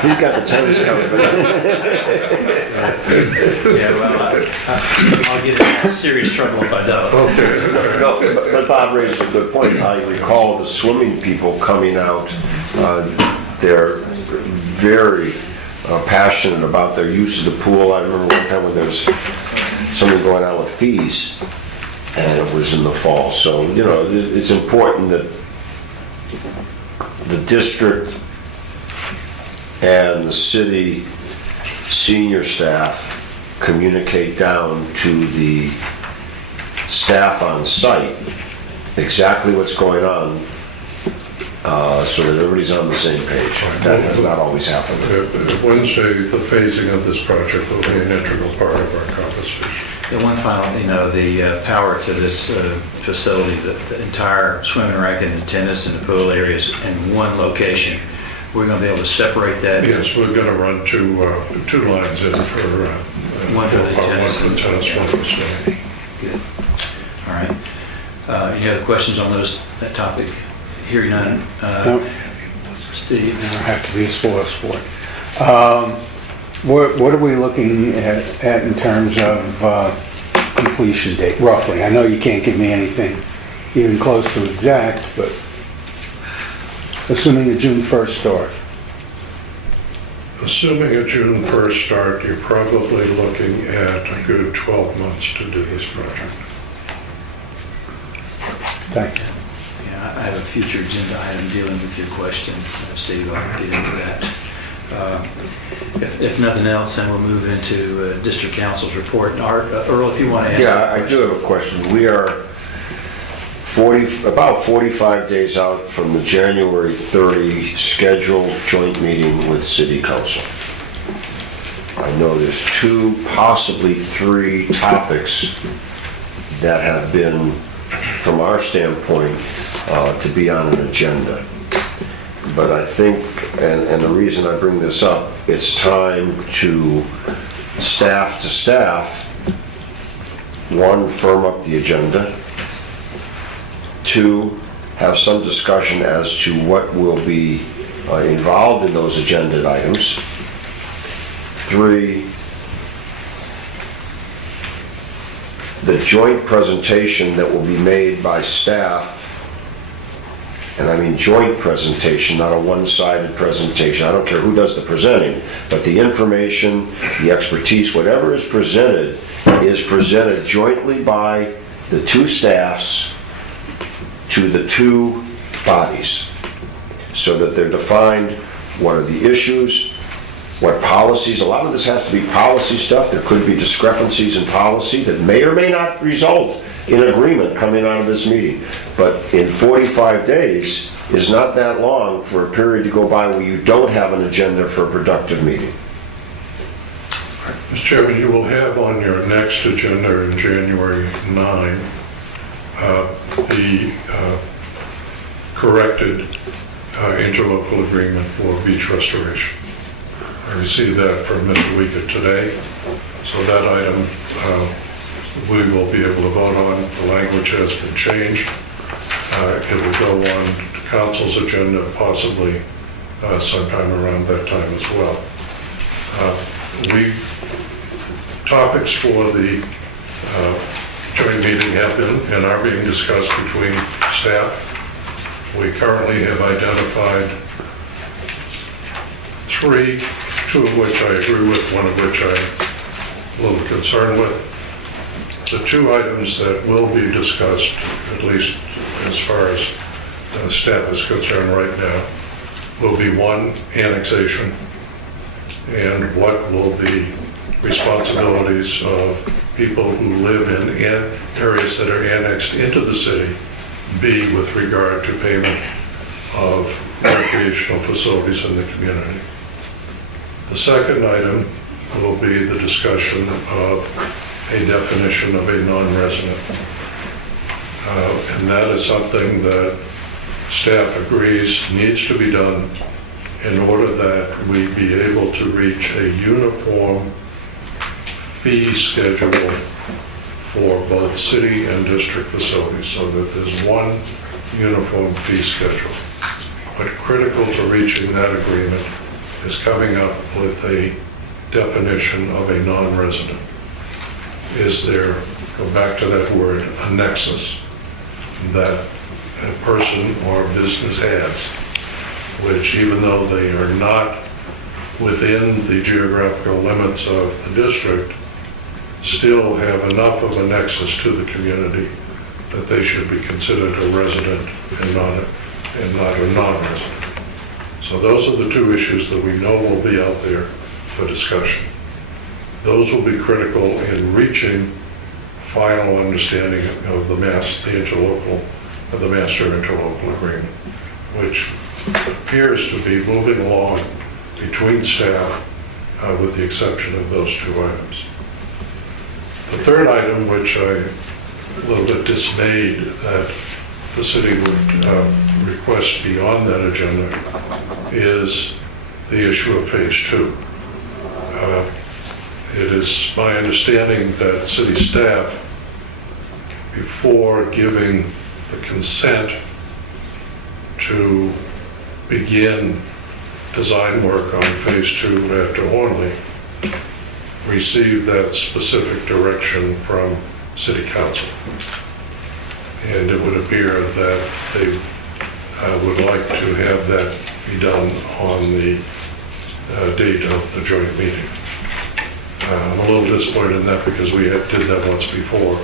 He's got the tennis covered. Yeah, well, I'll get in serious trouble if I don't. Okay. No, but Bob raises a good point. I recall the swimming people coming out. They're very passionate about their use of the pool. I remember one time when there was something going on with fees, and it was in the fall. So, it's important that the district and the city senior staff communicate down to the staff on site exactly what's going on, so that everybody's on the same page. That has not always happened. Wednesday, the phasing of this project will be an integral part of our conversation. The one final, the power to this facility, the entire swimming rack and the tennis and the pool areas in one location. We're going to be able to separate that. Yes, we're going to run two lines in for One for the tennis. One for the tennis, one for swimming. Good. All right. Any other questions on that topic? Hearing none. No. Steve? I have to be a spoil sport. What are we looking at in terms of completion date, roughly? I know you can't give me anything even close to exact, but assuming a June 1st start. Assuming a June 1st start, you're probably looking at a good 12 months to do this project. Thank you. Yeah, I have a future agenda item dealing with your question, Steve. I'll get into that. If nothing else, then we'll move into District Council's report. And Art, Earl, if you want to answer. Yeah, I do have a question. We are about 45 days out from the January 30 scheduled joint meeting with City Council. I know there's 2, possibly 3 topics that have been, from our standpoint, to be on an agenda. But I think, and the reason I bring this up, it's time to staff, 1, firm up the agenda. 2, have some discussion as to what will be involved in those agenda items. 3, the joint presentation that will be made by staff, and I mean joint presentation, not a one-sided presentation. I don't care who does the presenting, but the information, the expertise, whatever is presented jointly by the 2 staffs to the 2 bodies, so that they're defined. What are the issues? What policies? A lot of this has to be policy stuff. There could be discrepancies in policy that may or may not result in agreement coming out of this meeting. But in 45 days is not that long for a period to go by where you don't have an agenda for a productive meeting. Mr. Chairman, you will have on your next agenda in January 9 the corrected interlocal agreement for beach restoration. I received that from Mr. Weekett today, so that item we will be able to vote on. The language has been changed. It will go on to Council's agenda possibly sometime around that time as well. Topics for the joint meeting have been and are being discussed between staff. We currently have identified 3, 2 of which I agree with, 1 of which I'm a little concerned with. The 2 items that will be discussed, at least as far as staff is concerned right now, will be 1, annexation, and what will be responsibilities of people who live in areas that are annexed into the city be with regard to payment of recreational facilities in the community. The second item will be the discussion of a definition of a non-resident. And that is something that staff agrees needs to be done in order that we be able to reach a uniform fee schedule for both city and district facilities, so that there's one uniform fee schedule. But critical to reaching that agreement is coming up with a definition of a non-resident. Is there, go back to that word, a nexus that a person or business has, which even though they are not within the geographical limits of the district, still have enough of a nexus to the community that they should be considered a resident and not a non-resident. So those are the two issues that we know will be out there for discussion. Those will be critical in reaching final understanding of the master interlocal agreement, which appears to be moving along between staff with the exception of those two items. The third item, which I'm a little bit dismayed that the city would request be on that agenda, is the issue of phase 2. It is my understanding that city staff, before giving the consent to begin design work on phase 2 at Hornley, received that specific direction from city council. And it would appear that they would like to have that be done on the date of the joint meeting. I'm a little disappointed in that because we did that once before.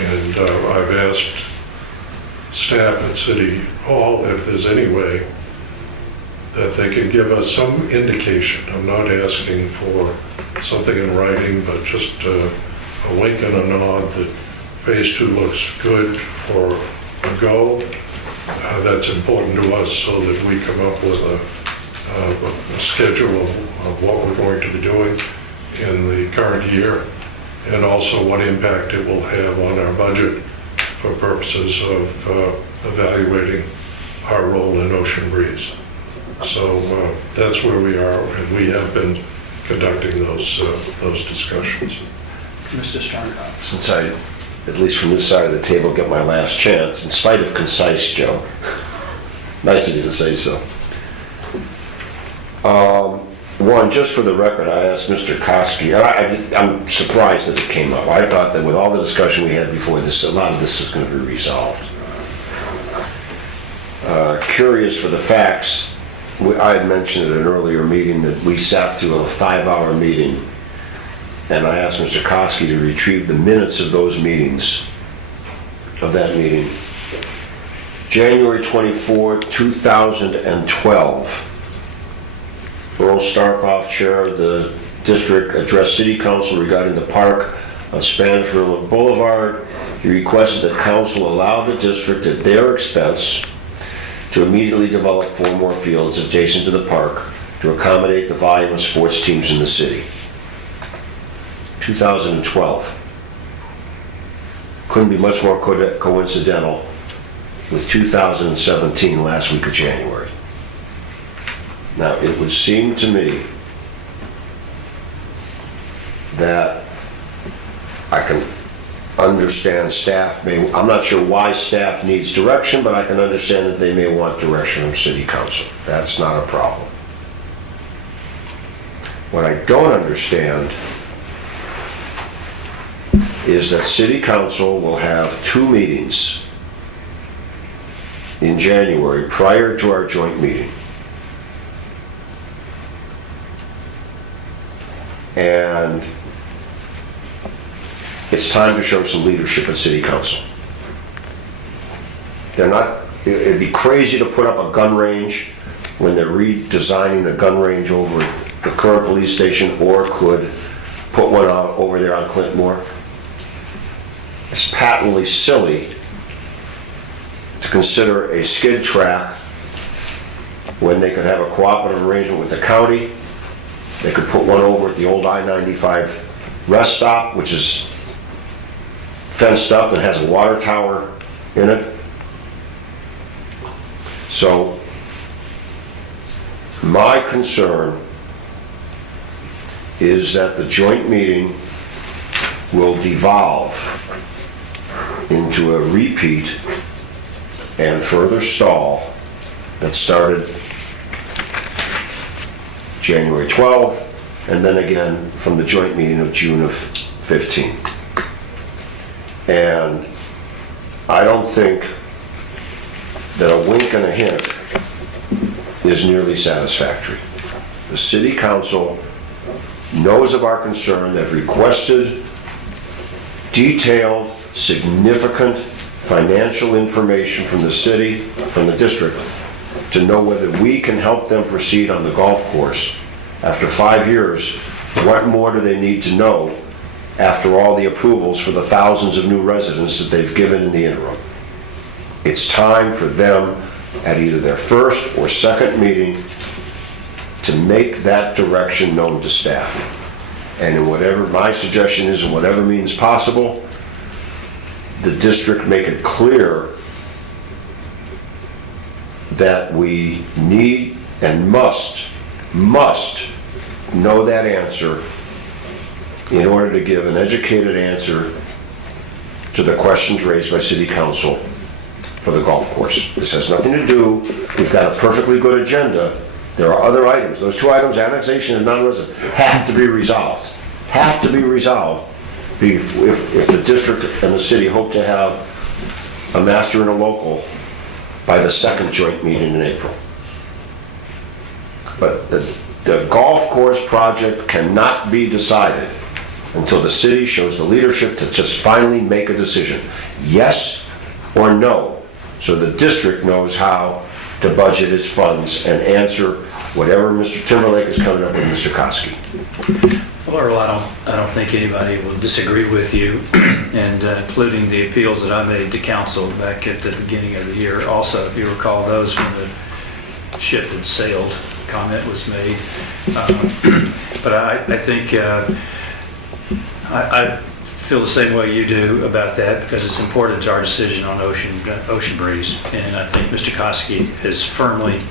And I've asked staff at City Hall if there's any way that they can give us some indication. I'm not asking for something in writing, but just a wink and a nod that phase 2 looks good for a go. That's important to us so that we come up with a schedule of what we're going to be doing in the current year, and also what impact it will have on our budget for purposes of evaluating our role in Ocean Breeze. So that's where we are, and we have been conducting those discussions. Mr. Stern. Since I, at least from this side of the table, get my last chance, in spite of concise, Joe. Nice of you to say so. One, just for the record, I asked Mr. Koski, I'm surprised that it came up. I thought that with all the discussion we had before this, a lot of this was going to be resolved. Curious for the facts, I had mentioned at an earlier meeting that we sat through a 5-hour meeting, and I asked Mr. Koski to retrieve the minutes of those meetings, of that meeting. January 24, 2012. Earl Starkoff, Chair of the District, addressed City Council regarding the park on Spanish River Boulevard. He requested that Council allow the district at their expense to immediately develop 4 more fields adjacent to the park to accommodate the volume of sports teams in the city. 2012. Couldn't be much more coincidental with 2017, last week of January. Now, it would seem to me that I can understand staff may, I'm not sure why staff needs direction, but I can understand that they may want direction from City Council. That's not a problem. What I don't understand is that City Council will have 2 meetings in January prior to our joint meeting. And it's time to show some leadership at City Council. They're not, it'd be crazy to put up a gun range when they're redesigning the gun range over the current police station, or could put one out over there on Clintmore. It's patently silly to consider a skid track when they could have a cooperative arrangement with the county. They could put one over at the old I-95 rest stop, which is fenced up and has a water tower in it. So my concern is that the joint meeting will devolve into a repeat and further stall that started January 12, and then again from the joint meeting of June of 15. And I don't think that a wink and a hint is nearly satisfactory. The City Council knows of our concern. They've requested detailed, significant financial information from the city, from the district, to know whether we can help them proceed on the golf course. After 5 years, what more do they need to know after all the approvals for the thousands of new residents that they've given in the interim? It's time for them at either their first or second meeting to make that direction known to staff. And in whatever, my suggestion is, in whatever means possible, the district make it clear that we need and must know that answer in order to give an educated answer to the questions raised by City Council for the golf course. This has nothing to do, we've got a perfectly good agenda. There are other items. Those two items, annexation and non-resident, have to be resolved. Have to be resolved if the district and the city hope to have a master and a local by the second joint meeting in April. But the golf course project cannot be decided until the city shows the leadership to just finally make a decision. Yes or no, so the district knows how to budget its funds and answer whatever Mr. Timberlake is coming up with, Mr. Koski. Well, Earl, I don't think anybody will disagree with you, and including the appeals that I made to council back at the beginning of the year. Also, if you recall those when the ship had sailed, comment was made. But I think I feel the same way you do about that, because it's important to our decision on Ocean Breeze. And I think Mr. Koski is firmly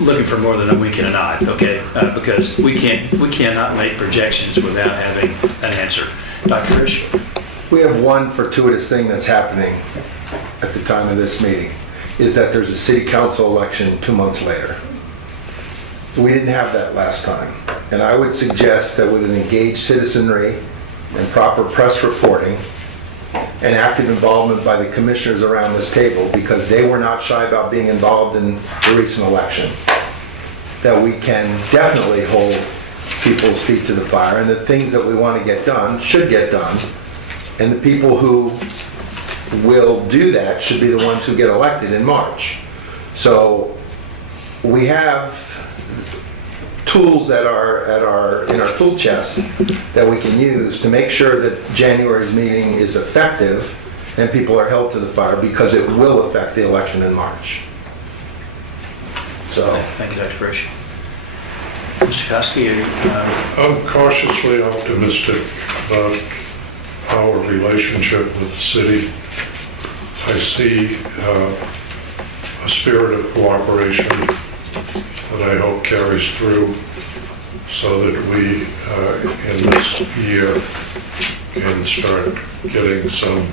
looking for more than a wink and a nod, okay? Because we cannot make projections without having an answer. Dr. Frisch? We have one fortuitous thing that's happening at the time of this meeting, is that there's a city council election 2 months later. We didn't have that last time. And I would suggest that with an engaged citizenry and proper press reporting and active involvement by the commissioners around this table, because they were not shy about being involved in the recent election, that we can definitely hold people's feet to the fire, and the things that we want to get done should get done, and the people who will do that should be the ones who get elected in March. So we have tools that are in our tool chest that we can use to make sure that January's meeting is effective and people are held to the fire, because it will affect the election in March. So, Thank you, Dr. Frisch. Mr. Koski, I'm cautiously optimistic about our relationship with the city. I see a spirit of cooperation that I hope carries through, so that we, in this year, can start getting some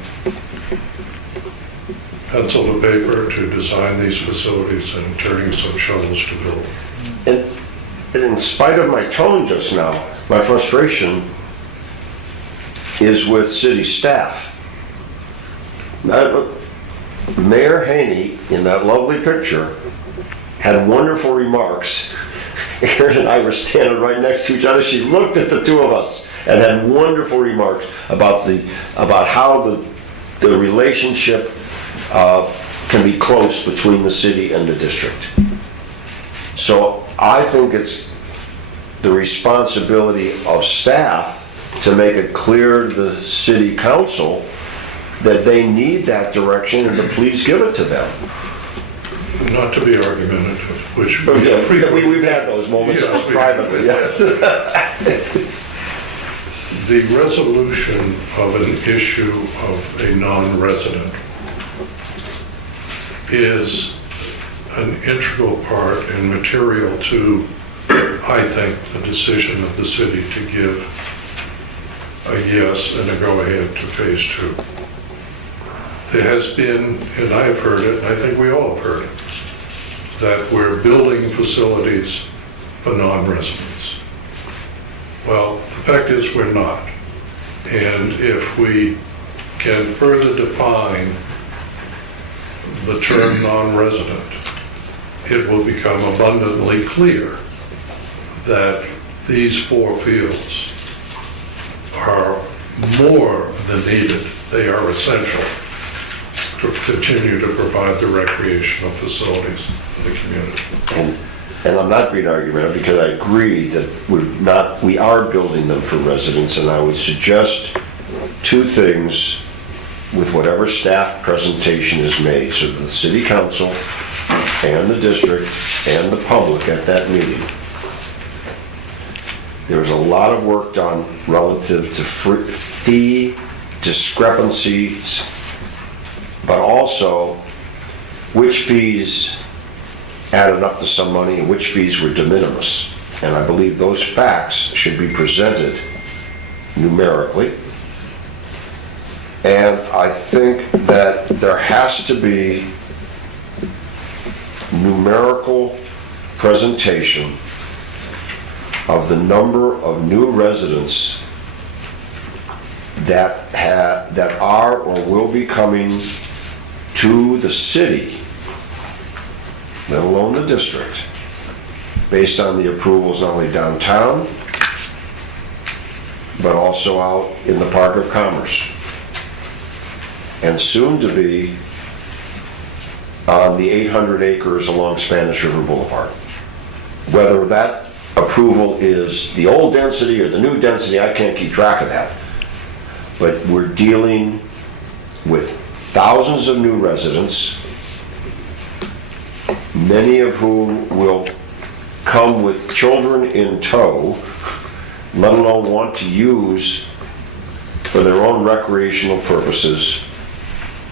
pencil to paper to design these facilities and turning some shovels to build. And in spite of my tone just now, my frustration is with city staff. Mayor Haney, in that lovely picture, had wonderful remarks. Erin and I were standing right next to each other. She looked at the two of us and had wonderful remarks about how the relationship can be close between the city and the district. So I think it's the responsibility of staff to make it clear to the city council that they need that direction and to please give it to them. Not to be argumentative, which we've had those moments privately, yes. The resolution of an issue of a non-resident is an integral part and material to, I think, the decision of the city to give a yes and a go-ahead to phase 2. There has been, and I have heard it, and I think we all have heard it, that we're building facilities for non-residents. Well, the fact is we're not. And if we can further define the term non-resident, it will become abundantly clear that these 4 fields are more than needed. They are essential to continue to provide the recreational facilities in the community. And I'm not being argumentative because I agree that we are building them for residents, and I would suggest two things with whatever staff presentation is made, so the city council and the district and the public at that meeting. There's a lot of work done relative to fee discrepancies, but also which fees added up to some money and which fees were de minimis. And I believe those facts should be presented numerically. And I think that there has to be numerical presentation of the number of new residents that are or will be coming to the city, let alone the district, based on the approvals not only downtown, but also out in the Park of Commerce, and soon to be on the 800 acres along Spanish River Boulevard. Whether that approval is the old density or the new density, I can't keep track of that. But we're dealing with thousands of new residents, many of whom will come with children in tow, let alone want to use for their own recreational purposes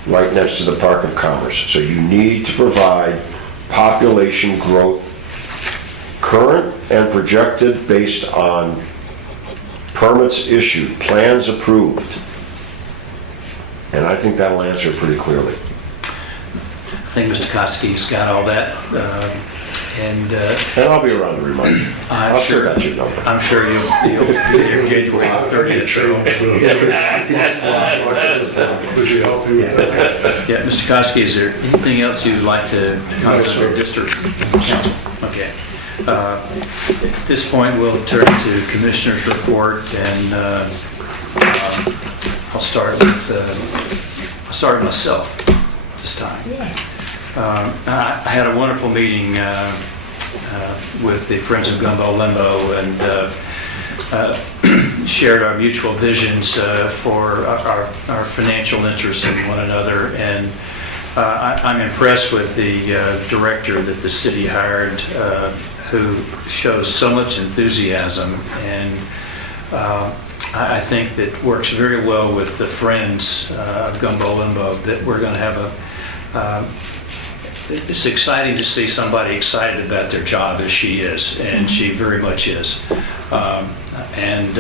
right next to the Park of Commerce. So you need to provide population growth, current and projected, based on permits issued, plans approved. And I think that'll answer it pretty clearly. I think Mr. Koski's got all that. And I'll be around to remind you. I'll sure got your number. I'm sure you'll be here January 30th. Would you help me with that? Yeah, Mr. Koski, is there anything else you'd like to comment on the district council? Okay. At this point, we'll turn to Commissioner's report, and I'll start with myself this time. I had a wonderful meeting with the Friends of Gumbo Limbo, and shared our mutual visions for our financial interests in one another. And I'm impressed with the director that the city hired, who shows so much enthusiasm, and I think that works very well with the Friends of Gumbo Limbo, that we're going to have it's exciting to see somebody excited about their job as she is, and she very much is. And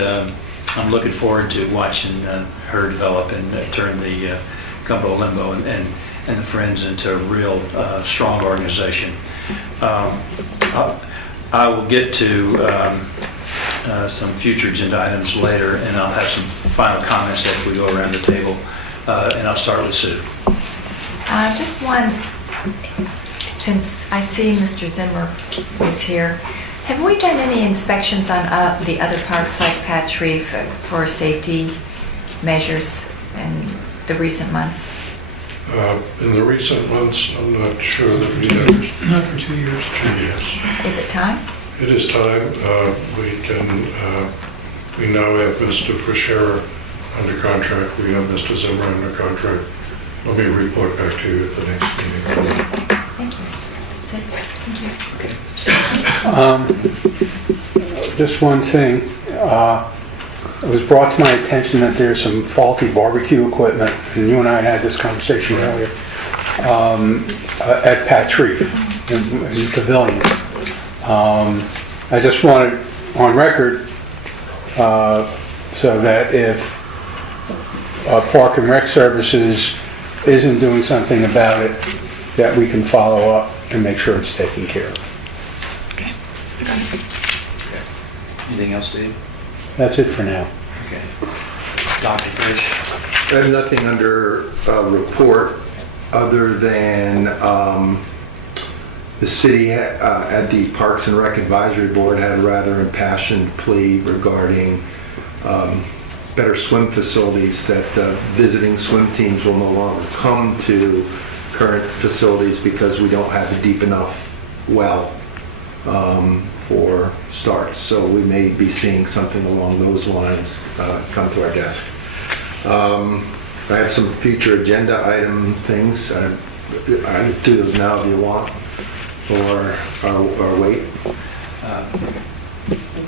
I'm looking forward to watching her develop and turn the Gumbo Limbo and the Friends into a real strong organization. I will get to some future agenda items later, and I'll have some final comments as we go around the table. And I'll start with Sue. Just one, since I see Mr. Zimmer is here, have we done any inspections on the other parks like Patch Reef for safety measures in the recent months? In the recent months, I'm not sure that we have. Not for 2 years. 2 years. Is it time? It is time. We now have Mr. Frischera under contract. We have Mr. Zimmer under contract. Let me report back to you at the next meeting. Thank you. That's it. Thank you. Just one thing. It was brought to my attention that there's some faulty barbecue equipment, and you and I had this conversation earlier, at Patch Reef in the pavilion. I just wanted on record so that if Park and Rec Services isn't doing something about it, that we can follow up and make sure it's taken care of. Okay. Anything else, Dave? That's it for now. Okay. Dr. Fish? I have nothing under report other than the city at the Parks and Rec Advisory Board had a rather impassioned plea regarding better swim facilities, that visiting swim teams will no longer come to current facilities because we don't have a deep enough well for starts. So we may be seeing something along those lines come to our desk. I have some future agenda item things. I do those now if you want, or wait.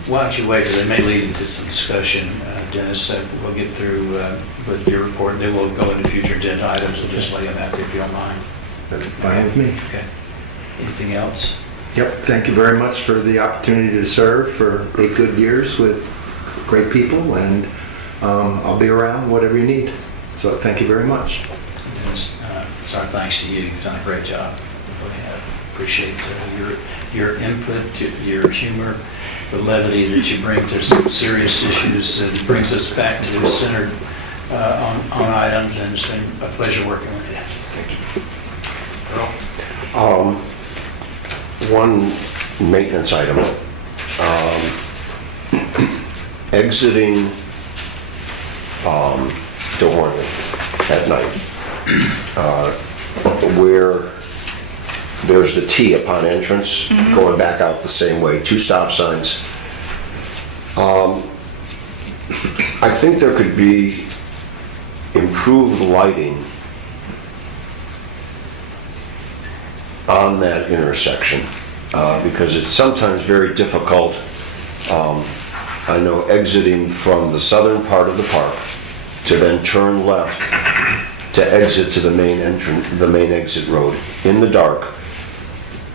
Why don't you wait, because they may lead into some discussion. Dennis, we'll get through with your report, then we'll go into future agenda items and just lay them out there if you don't mind. That's fine with me. Okay. Anything else? Yep, thank you very much for the opportunity to serve for 8 good years with great people, and I'll be around whatever you need. So thank you very much. Dennis, it's our thanks to you. You've done a great job. We really have. Appreciate your input, your humor, the levity that you bring to some serious issues that brings us back to centered on items, and it's been a pleasure working with you. Thank you. Earl? One maintenance item. Exiting Dorney at night, where there's the T upon entrance, going back out the same way, 2 stop signs. I think there could be improved lighting on that intersection, because it's sometimes very difficult. I know exiting from the southern part of the park to then turn left to exit to the main exit road in the dark.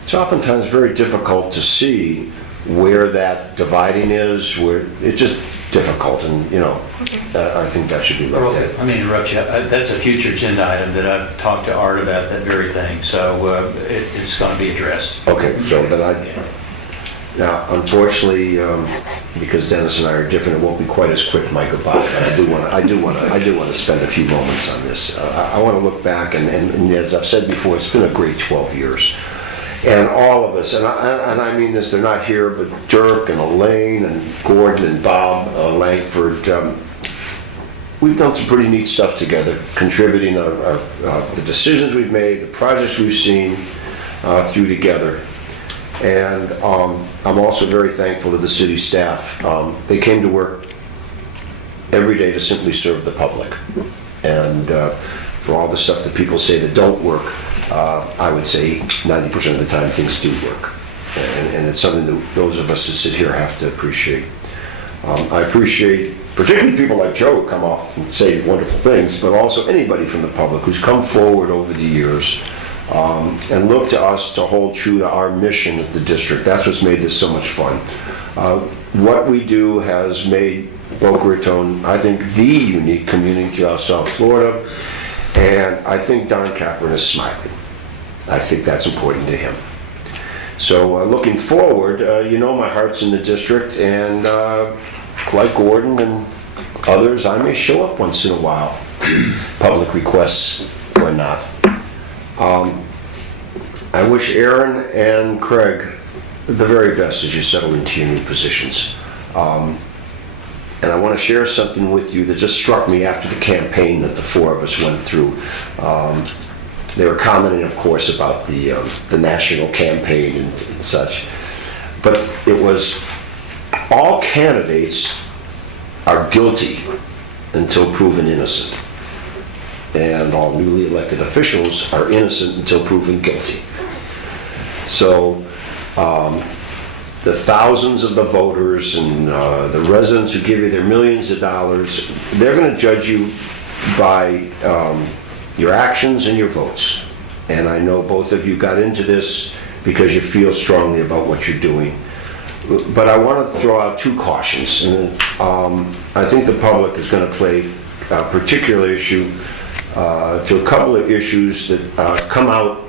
It's oftentimes very difficult to see where that dividing is, where it's just difficult, and I think that should be looked Earl, at. let me interrupt you. That's a future agenda item that I've talked to Art about, that very thing. So it's going to be addressed. Okay, so then now, unfortunately, because Dennis and I are different, it won't be quite as quick my goodbye. But I do want to spend a few moments on this. I want to look back, and as I've said before, it's been a great 12 years. And all of us, and I mean this, they're not here, but Dirk and Elaine and Gordon and Bob Langford, we've done some pretty neat stuff together, contributing the decisions we've made, the projects we've seen through together. And I'm also very thankful to the city staff. They came to work every day to simply serve the public. And for all the stuff that people say that don't work, I would say 90% of the time things do work. And it's something that those of us that sit here have to appreciate. I appreciate particularly people like Joe who come off and say wonderful things, but also anybody from the public who's come forward over the years and look to us to hold true to our mission at the district. That's what's made this so much fun. What we do has made Boca Raton, I think, the unique community throughout South Florida, and I think Don Capron is smiling. I think that's important to him. So looking forward, my heart's in the district, and like Gordon and others, I may show up once in a while, public requests or not. I wish Aaron and Craig the very best as you settle into your new positions. And I want to share something with you that just struck me after the campaign that the 4 of us went through. They were commenting, of course, about the national campaign and such. But it was, all candidates are guilty until proven innocent. And all newly elected officials are innocent until proven guilty. So the thousands of the voters and the residents who give you their millions of dollars, they're going to judge you by your actions and your votes. And I know both of you got into this because you feel strongly about what you're doing. But I want to throw out 2 cautions. And I think the public is going to play a particular issue to a couple of issues that come out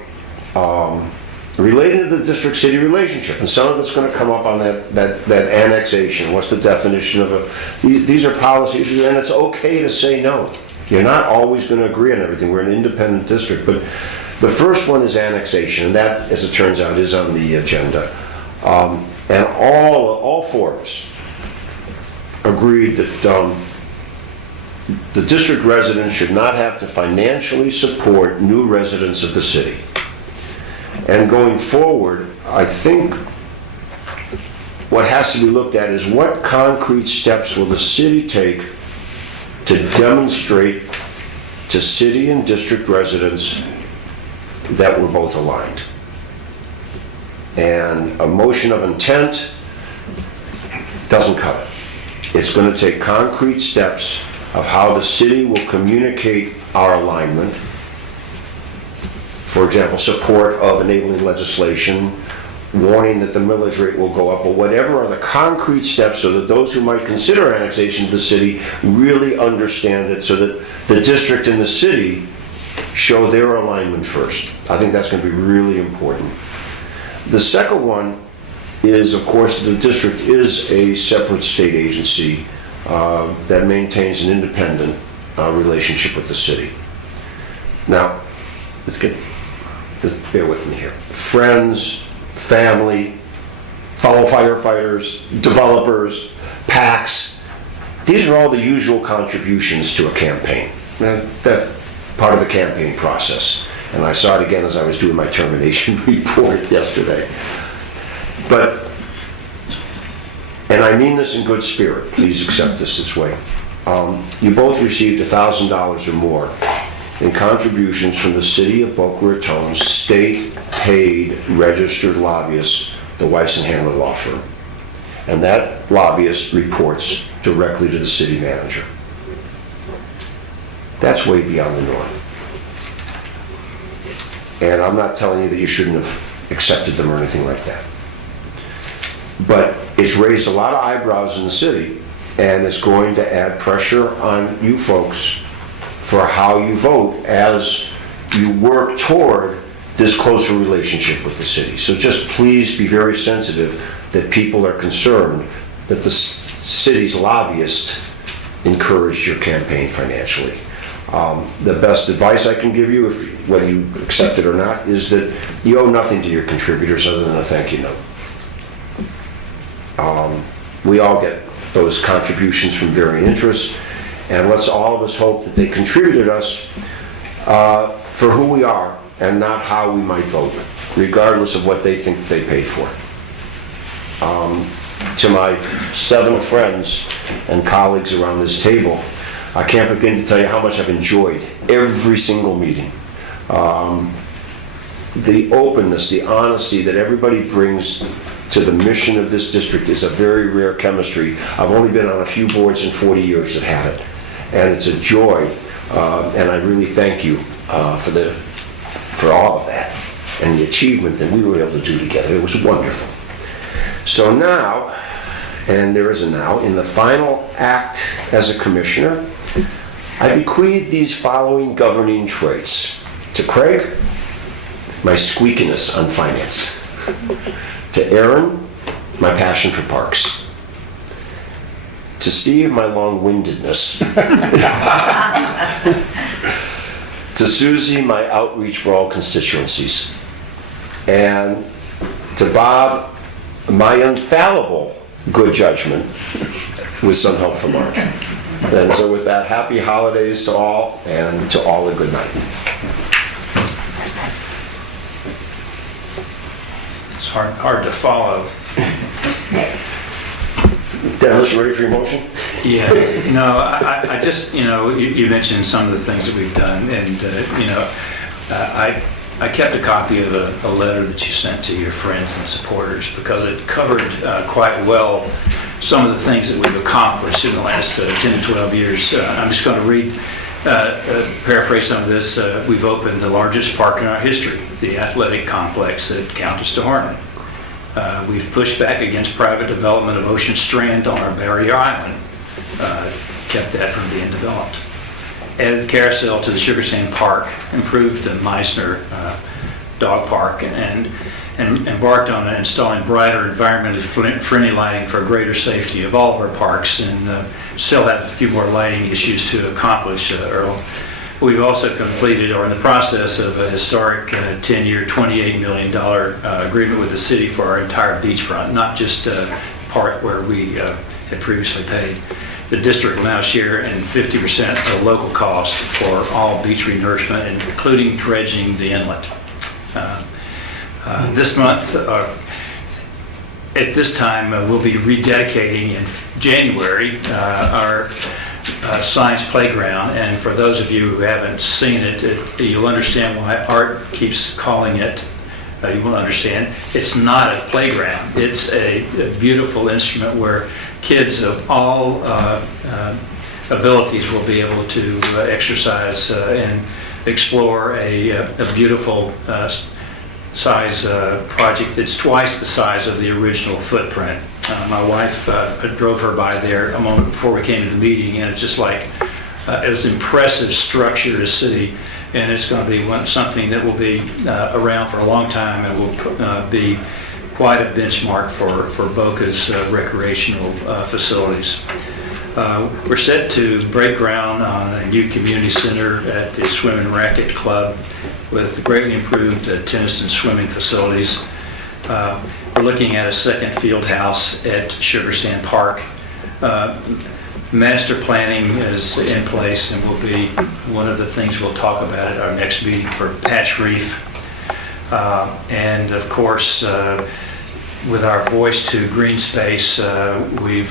related to the district-city relationship. And some of it's going to come up on that annexation. What's the definition of these are policy issues, and it's okay to say no. You're not always going to agree on everything. We're an independent district. But the first one is annexation, and that, as it turns out, is on the agenda. And all 4 of us agreed that the district residents should not have to financially support new residents of the city. And going forward, I think what has to be looked at is what concrete steps will the city take to demonstrate to city and district residents that we're both aligned. And a motion of intent doesn't cut it. It's going to take concrete steps of how the city will communicate our alignment. For example, support of enabling legislation, warning that the millage rate will go up, or whatever are the concrete steps so that those who might consider annexation to the city really understand it, so that the district and the city show their alignment first. I think that's going to be really important. The second one is, of course, the district is a separate state agency that maintains an independent relationship with the city. Now, just bear with me here. Friends, family, fellow firefighters, developers, PACs, these are all the usual contributions to a campaign. That part of the campaign process. And I saw it again as I was doing my termination report yesterday. But, and I mean this in good spirit, please accept this way. You both received $1,000 or more in contributions from the city of Boca Raton's state-paid registered lobbyist, the Weiss and Handler Law Firm. And that lobbyist reports directly to the city manager. That's way beyond the norm. And I'm not telling you that you shouldn't have accepted them or anything like that. But it's raised a lot of eyebrows in the city, and it's going to add pressure on you folks for how you vote as you work toward this closer relationship with the city. So just please be very sensitive that people are concerned that the city's lobbyist encouraged your campaign financially. The best advice I can give you, whether you accept it or not, is that you owe nothing to your contributors other than a thank you note. We all get those contributions from varying interests, and let's all of us hope that they contributed us for who we are and not how we might vote, regardless of what they think they paid for. To my 7 friends and colleagues around this table, I can't begin to tell you how much I've enjoyed every single meeting. The openness, the honesty that everybody brings to the mission of this district is a very rare chemistry. I've only been on a few boards in 40 years that had it, and it's a joy. And I really thank you for all of that and the achievement that we were able to do together. It was wonderful. So now, and there is a now, in the final act as a commissioner, I bequeath these following governing traits. To Craig, my squeakiness on finance. To Aaron, my passion for parks. To Steve, my long-windedness. To Susie, my outreach for all constituencies. And to Bob, my infallible good judgment with some help from Mark. And so with that, happy holidays to all, and to all a good night. It's hard to follow. Dennis, ready for your motion? Yeah, no, I just, you mentioned some of the things that we've done, and, I kept a copy of a letter that you sent to your friends and supporters because it covered quite well some of the things that we've accomplished in the last 10 to 12 years. I'm just going to paraphrase some of this. We've opened the largest park in our history, the athletic complex at Countess de Harmony. We've pushed back against private development of Ocean Strand on our barrier island, kept that from being developed. Added carousel to the Sugar Sand Park, improved the Meisner Dog Park, and embarked on installing brighter, environmentally friendly lighting for greater safety of all of our parks, and still have a few more lighting issues to accomplish, Earl. We've also completed, or in the process of, a historic 10-year, $28 million agreement with the city for our entire beachfront, not just the part where we had previously paid. the district will now share in 50% of the local cost for all beach renourishment, including dredging the inlet. This month, at this time, we'll be rededicating in January our science playground. And for those of you who haven't seen it, you'll understand why Art keeps calling it. You will understand. It's not a playground. It's a beautiful instrument where kids of all abilities will be able to exercise and explore a beautiful size project that's twice the size of the original footprint. My wife drove her by there a moment before we came to the meeting, and it's just like it was impressive structure to see, and it's going to be something that will be around for a long time and will be quite a benchmark for Boca's recreational facilities. We're set to break ground on a new community center at the Swim and Racket Club with greatly improved tennis and swimming facilities. We're looking at a second field house at Sugar Sand Park. Master planning is in place and will be one of the things we'll talk about at our next meeting for Patch Reef. And of course, with our Voice to Green Space, we're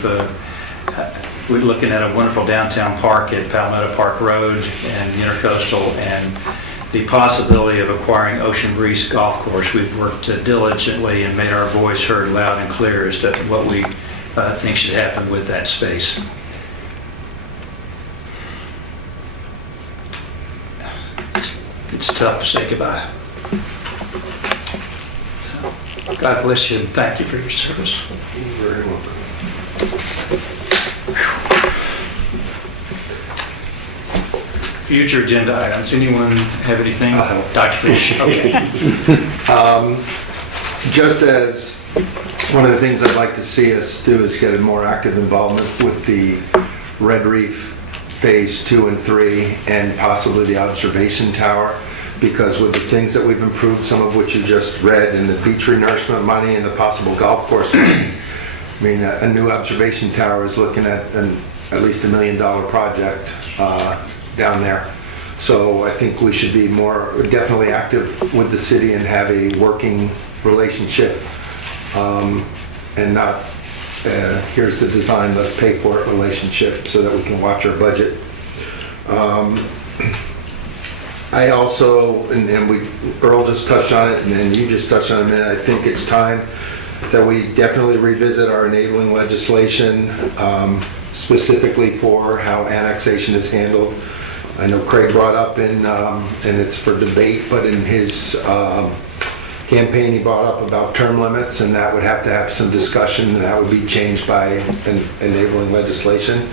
looking at a wonderful downtown park at Palmetto Park Road and the Intercoastal, and the possibility of acquiring Ocean Breeze Golf Course. We've worked diligently and made our voice heard loud and clear as to what we think should happen with that space. It's tough to say goodbye. So, God bless you and thank you for your service. You're very welcome. Future agenda items. Anyone have anything? Dr. Fish. Okay. Just as one of the things I'd like to see us do is get a more active involvement with the Red Reef Phase 2 and 3 and possibly the observation tower, because with the things that we've improved, some of which you just read, and the beach renourishment money and the possible golf course money, I mean, a new observation tower is looking at at least $1 million project down there. So I think we should be definitely active with the city and have a working relationship, and not here's the design, let's pay for it relationship, so that we can watch our budget. I also, and Earl just touched on it, and then you just touched on it a minute, I think it's time that we definitely revisit our enabling legislation, specifically for how annexation is handled. I know Craig brought up and it's for debate, but in his campaign he brought up about term limits, and that would have to have some discussion, and that would be changed by enabling legislation.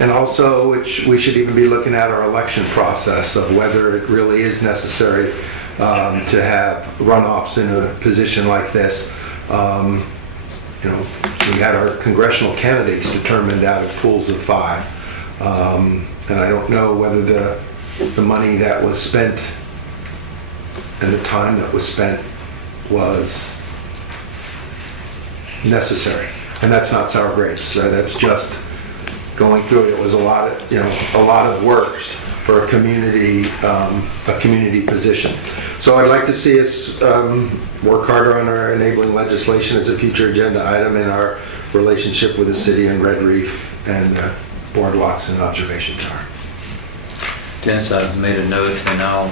And also, which we should even be looking at our election process of whether it really is necessary to have runoffs in a position like this. You know, we had our congressional candidates determined out of pools of 5. And I don't know whether the money that was spent and the time that was spent was necessary. And that's not sour grapes. That's just going through it. It was a lot of work for a community position. So I'd like to see us work harder on our enabling legislation as a future agenda item in our relationship with the city and Red Reef and the boardwalks and observation tower. Dennis, I've made a note, and I'll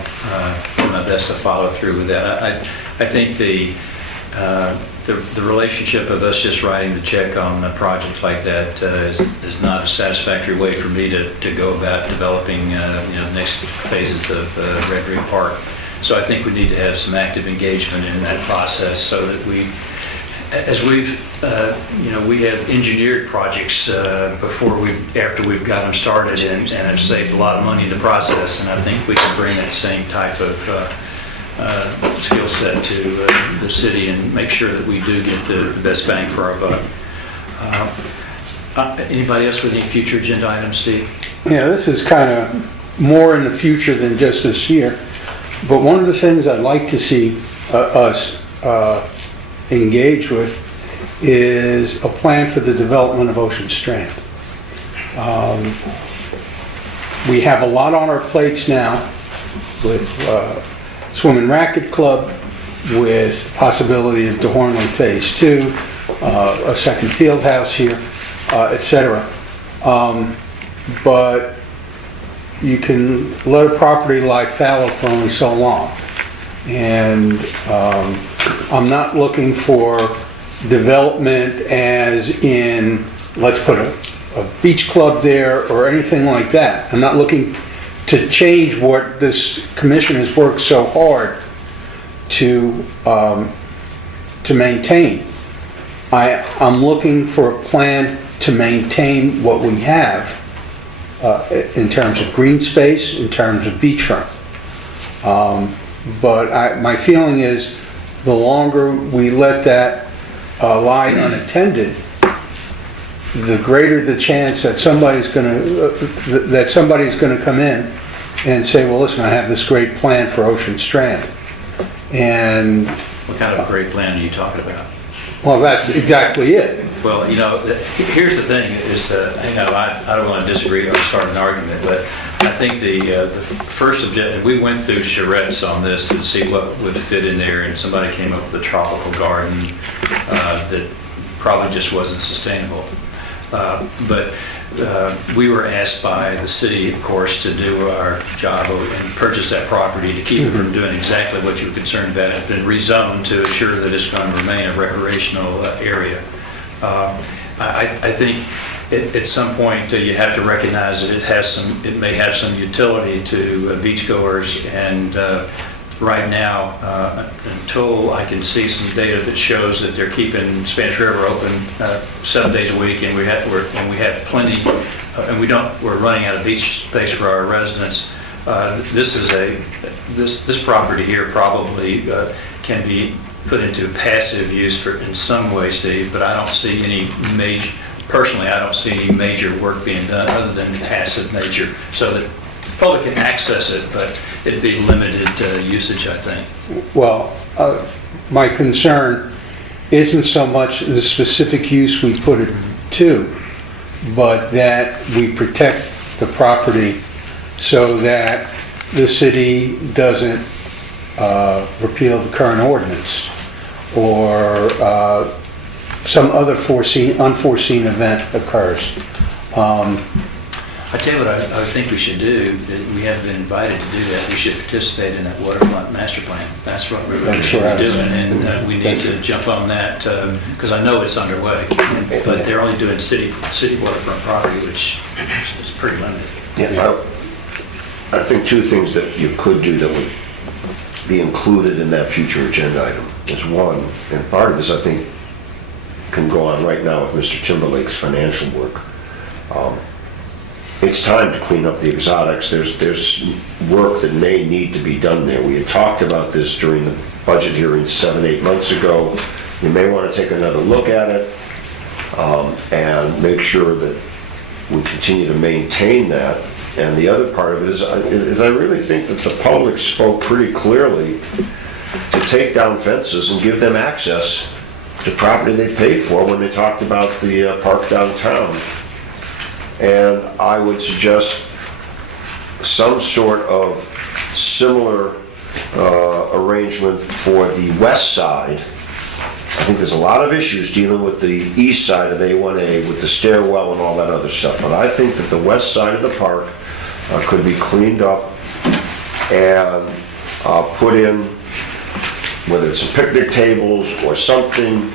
do my best to follow through with that. I think the relationship of us just writing the check on a project like that is not a satisfactory way for me to go about developing next phases of Red Reef Park. So I think we need to have some active engagement in that process, so that we have engineered projects after we've got them started and have saved a lot of money in the process, and I think we can bring that same type of skill set to the city and make sure that we do get the best bang for our buck. Anybody else with any future agenda items, Steve? Yeah, this is kind of more in the future than just this year. But one of the things I'd like to see us engage with is a plan for the development of Ocean Strand. We have a lot on our plates now with swim and racket club, with possibility of DeHornley Phase 2, a second field house here, etc. But you can let a property lie fallow for only so long. And I'm not looking for development as in, let's put a beach club there or anything like that. I'm not looking to change what this commission has worked so hard to maintain. I'm looking for a plan to maintain what we have in terms of green space, in terms of beachfront. But my feeling is the longer we let that lie unattended, the greater the chance that somebody's going to come in and say, well, listen, I have this great plan for Ocean Strand. And What kind of great plan are you talking about? well, that's exactly it. Well, here's the thing, is I don't want to disagree or start an argument, but I think the first objective, we went through charrettes on this to see what would fit in there, and somebody came up with a tropical garden that probably just wasn't sustainable. But we were asked by the city, of course, to do our job and purchase that property to keep it from doing exactly what you were concerned about. It's been rezoned to assure that it's going to remain a recreational area. I think at some point you have to recognize that it may have some utility to beachgoers, and right now, until I can see some data that shows that they're keeping Spanish River open 7 days a week, and we have plenty, and we're running out of beach space for our residents. This property here probably can be put into passive use in some way, Steve, but I don't see any major. Personally, I don't see any major work being done other than passive nature, so that the public can access it, but it'd be limited usage, I think. Well, my concern isn't so much the specific use we put it to, but that we protect the property so that the city doesn't repeal the current ordinance or some other unforeseen event occurs. I tell you what I think we should do, that we haven't been invited to do that, we should participate in that waterfront master plan. That's what we're doing, and we need to jump on that, because I know it's underway, but they're only doing city waterfront property, which is pretty limited. Yeah, I think two things that you could do that would be included in that future agenda item is one, and part of this I think can go on right now with Mr. Timberlake's financial work. It's time to clean up the exotics. There's work that may need to be done there. We had talked about this during the budget hearing 7-8 months ago. You may want to take another look at it and make sure that we continue to maintain that. And the other part of it is I really think that the public spoke pretty clearly to take down fences and give them access to property they paid for when they talked about the park downtown. And I would suggest some sort of similar arrangement for the west side. I think there's a lot of issues dealing with the east side of A1A with the stairwell and all that other stuff, but I think that the west side of the park could be cleaned up and put in, whether it's picnic tables or something.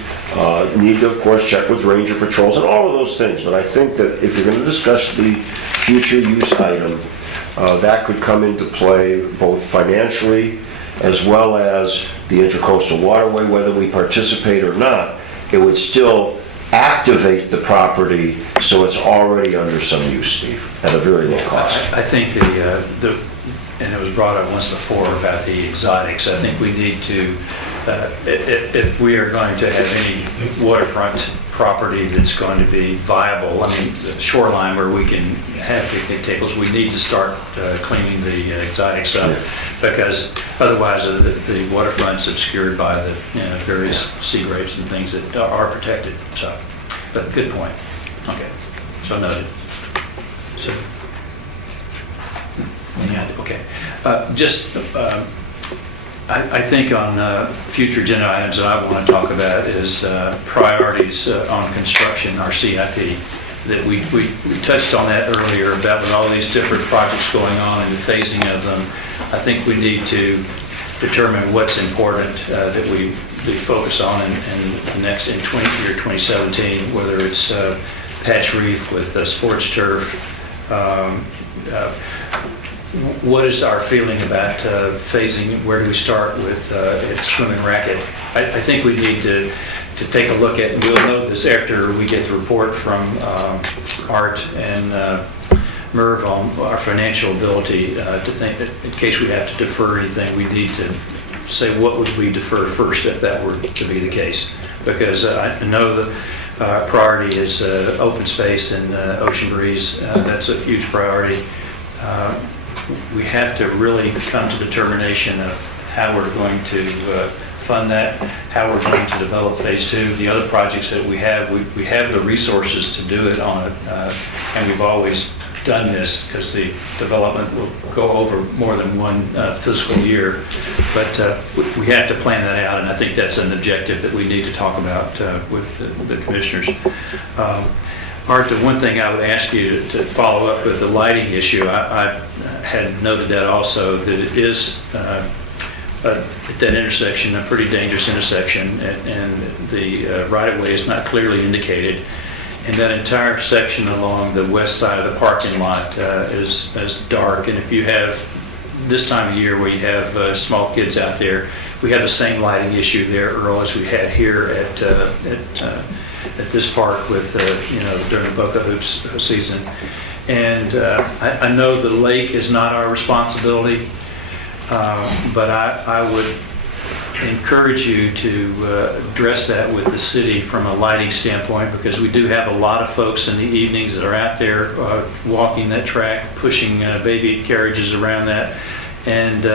Need to, of course, check with ranger patrols and all of those things, but I think that if you're going to discuss the future use item, that could come into play both financially as well as the Intracoastal Waterway. Whether we participate or not, it would still activate the property so it's already under some use, Steve, at a very low cost. I think and it was brought up once before about the exotics, I think we need to, if we are going to have any waterfront property that's going to be viable, I mean, the shoreline where we can have picnic tables, we need to start cleaning the exotics up, because otherwise the waterfront's obscured by the various sea grapes and things that are protected. So, but good point. Okay, so noted. So, yeah, okay. I think on future agenda items that I want to talk about is priorities on construction, our CIP. That we touched on that earlier about with all these different projects going on and the phasing of them. I think we need to determine what's important that we focus on in 2017, whether it's patch reef with sports turf. What is our feeling about phasing? Where do we start with swimming racket? I think we need to take a look at, and we'll know this after we get the report from Art and Merv on our financial ability to think that in case we have to defer anything, we need to say what would we defer first if that were to be the case. Because I know the priority is open space and ocean breeze. That's a huge priority. We have to really come to determination of how we're going to fund that, how we're going to develop phase 2. The other projects that we have the resources to do it on it, and we've always done this because the development will go over more than one fiscal year. But we have to plan that out, and I think that's an objective that we need to talk about with the commissioners. Art, the one thing I would ask you to follow up with the lighting issue, I had noted that also, that it is at that intersection, a pretty dangerous intersection, and the right-of-way is not clearly indicated. And that entire section along the west side of the parking lot is dark. And if you have this time of year where you have small kids out there, we have the same lighting issue there, Earl, as we had here at this park with during the Boca Hoops season. And I know the lake is not our responsibility, but I would encourage you to address that with the city from a lighting standpoint, because we do have a lot of folks in the evenings that are out there walking that track, pushing baby carriages around that, and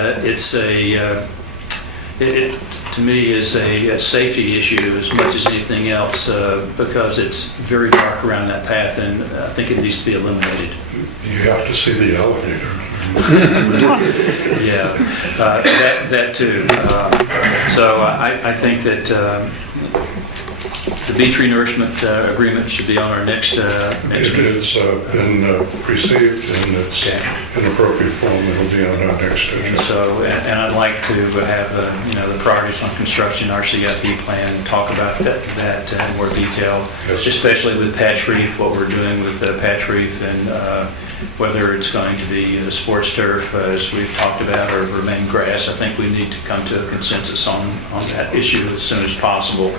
it to me is a safety issue as much as anything else, because it's very dark around that path, and I think it needs to be eliminated. You have to see the elevator. Yeah, that too. So I think that the beach renourishment agreement should be on our next meeting. It's been received, and it's in appropriate form. It'll be on our next agenda. So, and I'd like to have the priorities on construction, our CIP plan, and talk about that in more detail, Yes. especially with patch reef, what we're doing with patch reef, and whether it's going to be the sports turf, as we've talked about, or remain grass. I think we need to come to a consensus on that issue as soon as possible.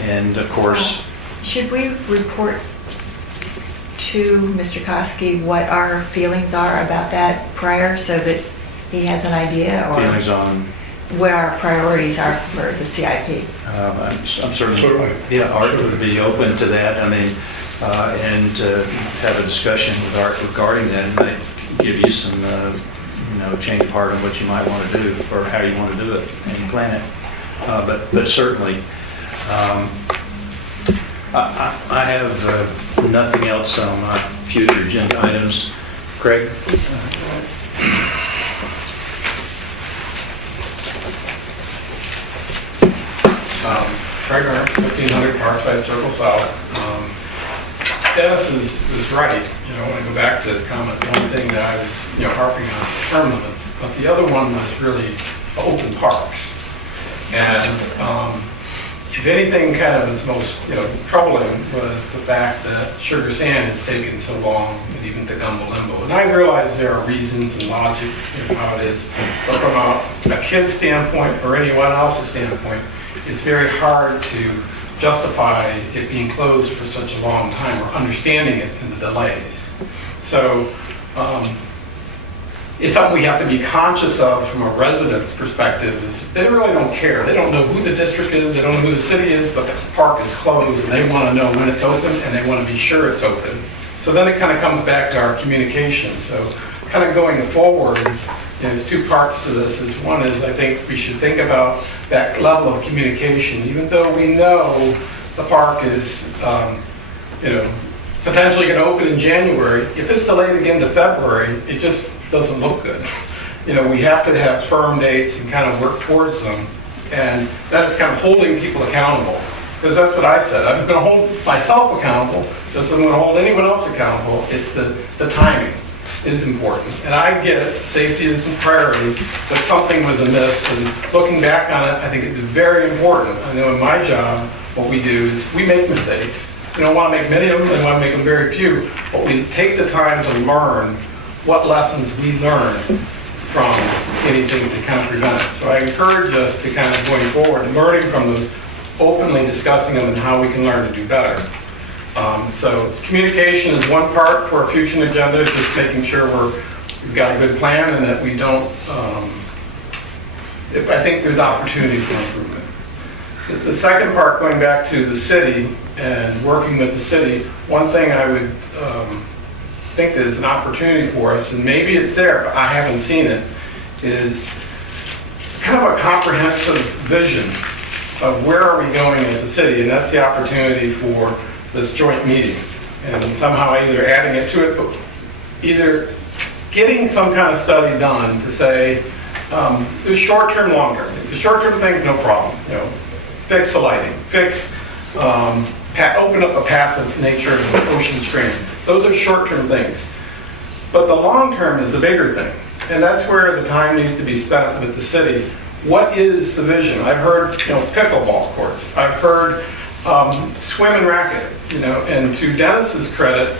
And of course, should we report to Mr. Koski what our feelings are about that prior, so that he has an idea, or feelings on what our priorities are for the CIP? I'm certainly, Certainly. yeah, Art would be open to that. I mean, and have a discussion with Art regarding that, and they can give you some, change of heart on what you might want to do or how you want to do it and plan it. But certainly, I have nothing else on my future agenda items. Craig? Craig Arndt, 1500 Parkside Circle South. Dennis is right. I want to go back to his comment. One thing that I was, harping on was term limits, but the other one was really open parks. And if anything kind of is most, troubling was the fact that Sugar Sand has taken so long, and even to Gumbo Limbo. And I realize there are reasons and logic in how it is, but from a kid's standpoint or anyone else's standpoint, it's very hard to justify it being closed for such a long time, or understanding it in the delays. So it's something we have to be conscious of from a resident's perspective. Is they really don't care. They don't know who the district is, they don't know who the city is, but the park is closed, and they want to know when it's open, and they want to be sure it's open. So then it kind of comes back to our communication. So kind of going forward, there's two parts to this. One is, I think we should think about that level of communication, even though we know the park is, potentially going to open in January. If it's delayed again to February, it just doesn't look good. You know, we have to have firm dates and kind of work towards them. And that is kind of holding people accountable. Because that's what I said. I'm going to hold myself accountable, just as I'm going to hold anyone else accountable. It's the timing is important. And I get it, safety is a priority, but something was amiss. And looking back on it, I think it's very important. I know in my job, what we do is we make mistakes. We don't want to make many of them, we want to make them very few, but we take the time to learn what lessons we learned from anything to kind of prevent it. So I encourage us to kind of going forward, learning from those, openly discussing them and how we can learn to do better. So communication is one part for our future agenda, just making sure we've got a good plan and that we don't, I think there's opportunity for improvement. The second part, going back to the city and working with the city, one thing I would think that is an opportunity for us, and maybe it's there, but I haven't seen it, is kind of a comprehensive vision of where are we going as a city, and that's the opportunity for this joint meeting. And somehow either adding it to it, but either getting some kind of study done to say, there's short-term, long-term things. The short-term things, no problem. You know, fix the lighting, open up a passive nature of the ocean stream. Those are short-term things. But the long-term is the bigger thing. And that's where the time needs to be spent with the city. What is the vision? I've heard, pickleball courts. I've heard swim and racket, and to Dennis's credit,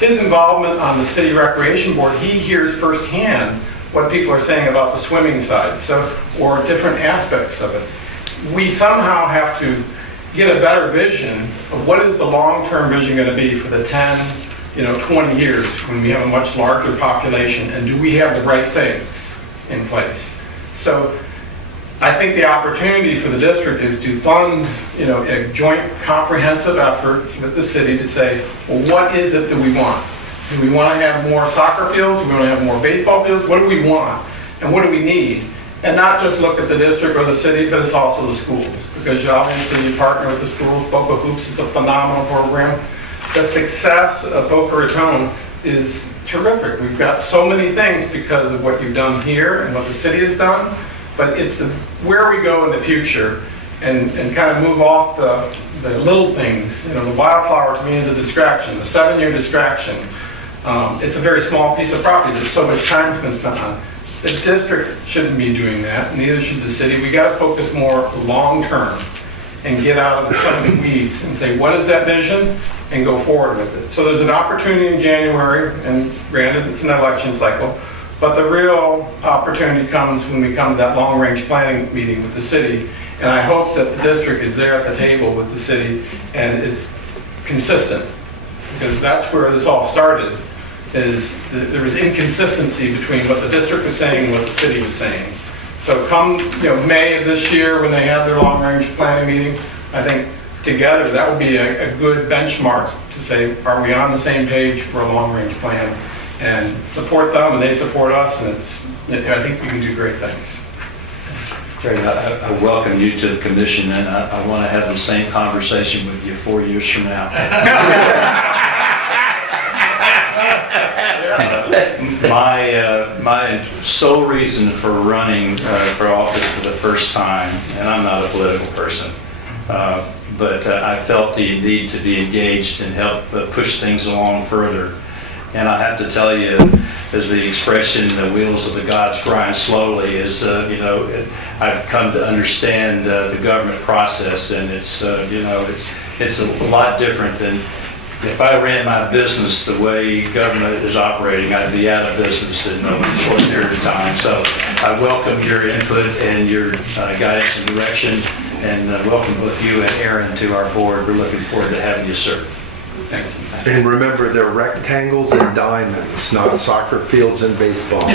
his involvement on the city recreation board, he hears firsthand what people are saying about the swimming side, or different aspects of it. We somehow have to get a better vision of what is the long-term vision going to be for the 10, 20 years when we have a much larger population, and do we have the right things in place? So I think the opportunity for the district is to fund, a joint comprehensive effort with the city to say, well, what is it that we want? Do we want to have more soccer fields? Do we want to have more baseball fields? What do we want? And what do we need? And not just look at the district or the city, but it's also the schools. Because obviously you partner with the schools. Boca Hoops is a phenomenal program. The success of Boca Raton is terrific. We've got so many things because of what you've done here and what the city has done. But it's where we go in the future and kind of move off the little things. The wildflower to me is a distraction, a 7-year distraction. It's a very small piece of property. There's so much time spent on it. The district shouldn't be doing that, neither should the city. We got to focus more long-term and get out of some of the weeds and say, what is that vision? And go forward with it. So there's an opportunity in January, and granted, it's an election cycle, but the real opportunity comes when we come to that long-range planning meeting with the city. And I hope that the district is there at the table with the city and is consistent, because that's where this all started. There was inconsistency between what the district was saying and what the city was saying. So come May of this year when they have their long-range planning meeting, I think together that will be a good benchmark to say, are we on the same page for a long-range plan? And support them and they support us, and I think we can do great things. Greg, I welcome you to the commission, and I want to have the same conversation with you 4 years from now. My sole reason for running for office for the first time, and I'm not a political person, but I felt the need to be engaged and help push things along further. And I have to tell you, as the expression, the wheels of the gods grind slowly, is, I've come to understand the government process, and it's a lot different than if I ran my business the way government is operating. I'd be out of business in a short period of time. So I welcome your input and your guidance and direction, and welcome both you and Aaron to our board. We're looking forward to having you serve. Thank you. And remember, they're rectangles and diamonds, not soccer fields and baseball.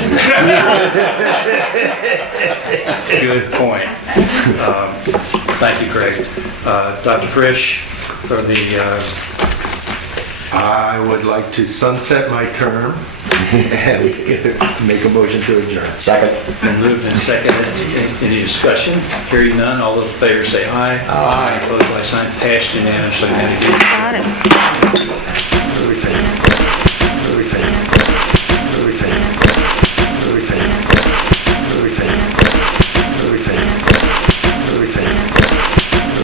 Good point. Thank you, Greg. Dr. Frisch, for the... I would like to sunset my term and we can make a motion to adjourn. Second. Been moved and seconded. Any discussion? Hearing none, all those in favor say aye. Aye. Opposed, like sign. Passed unanimously. Thank you. Got it.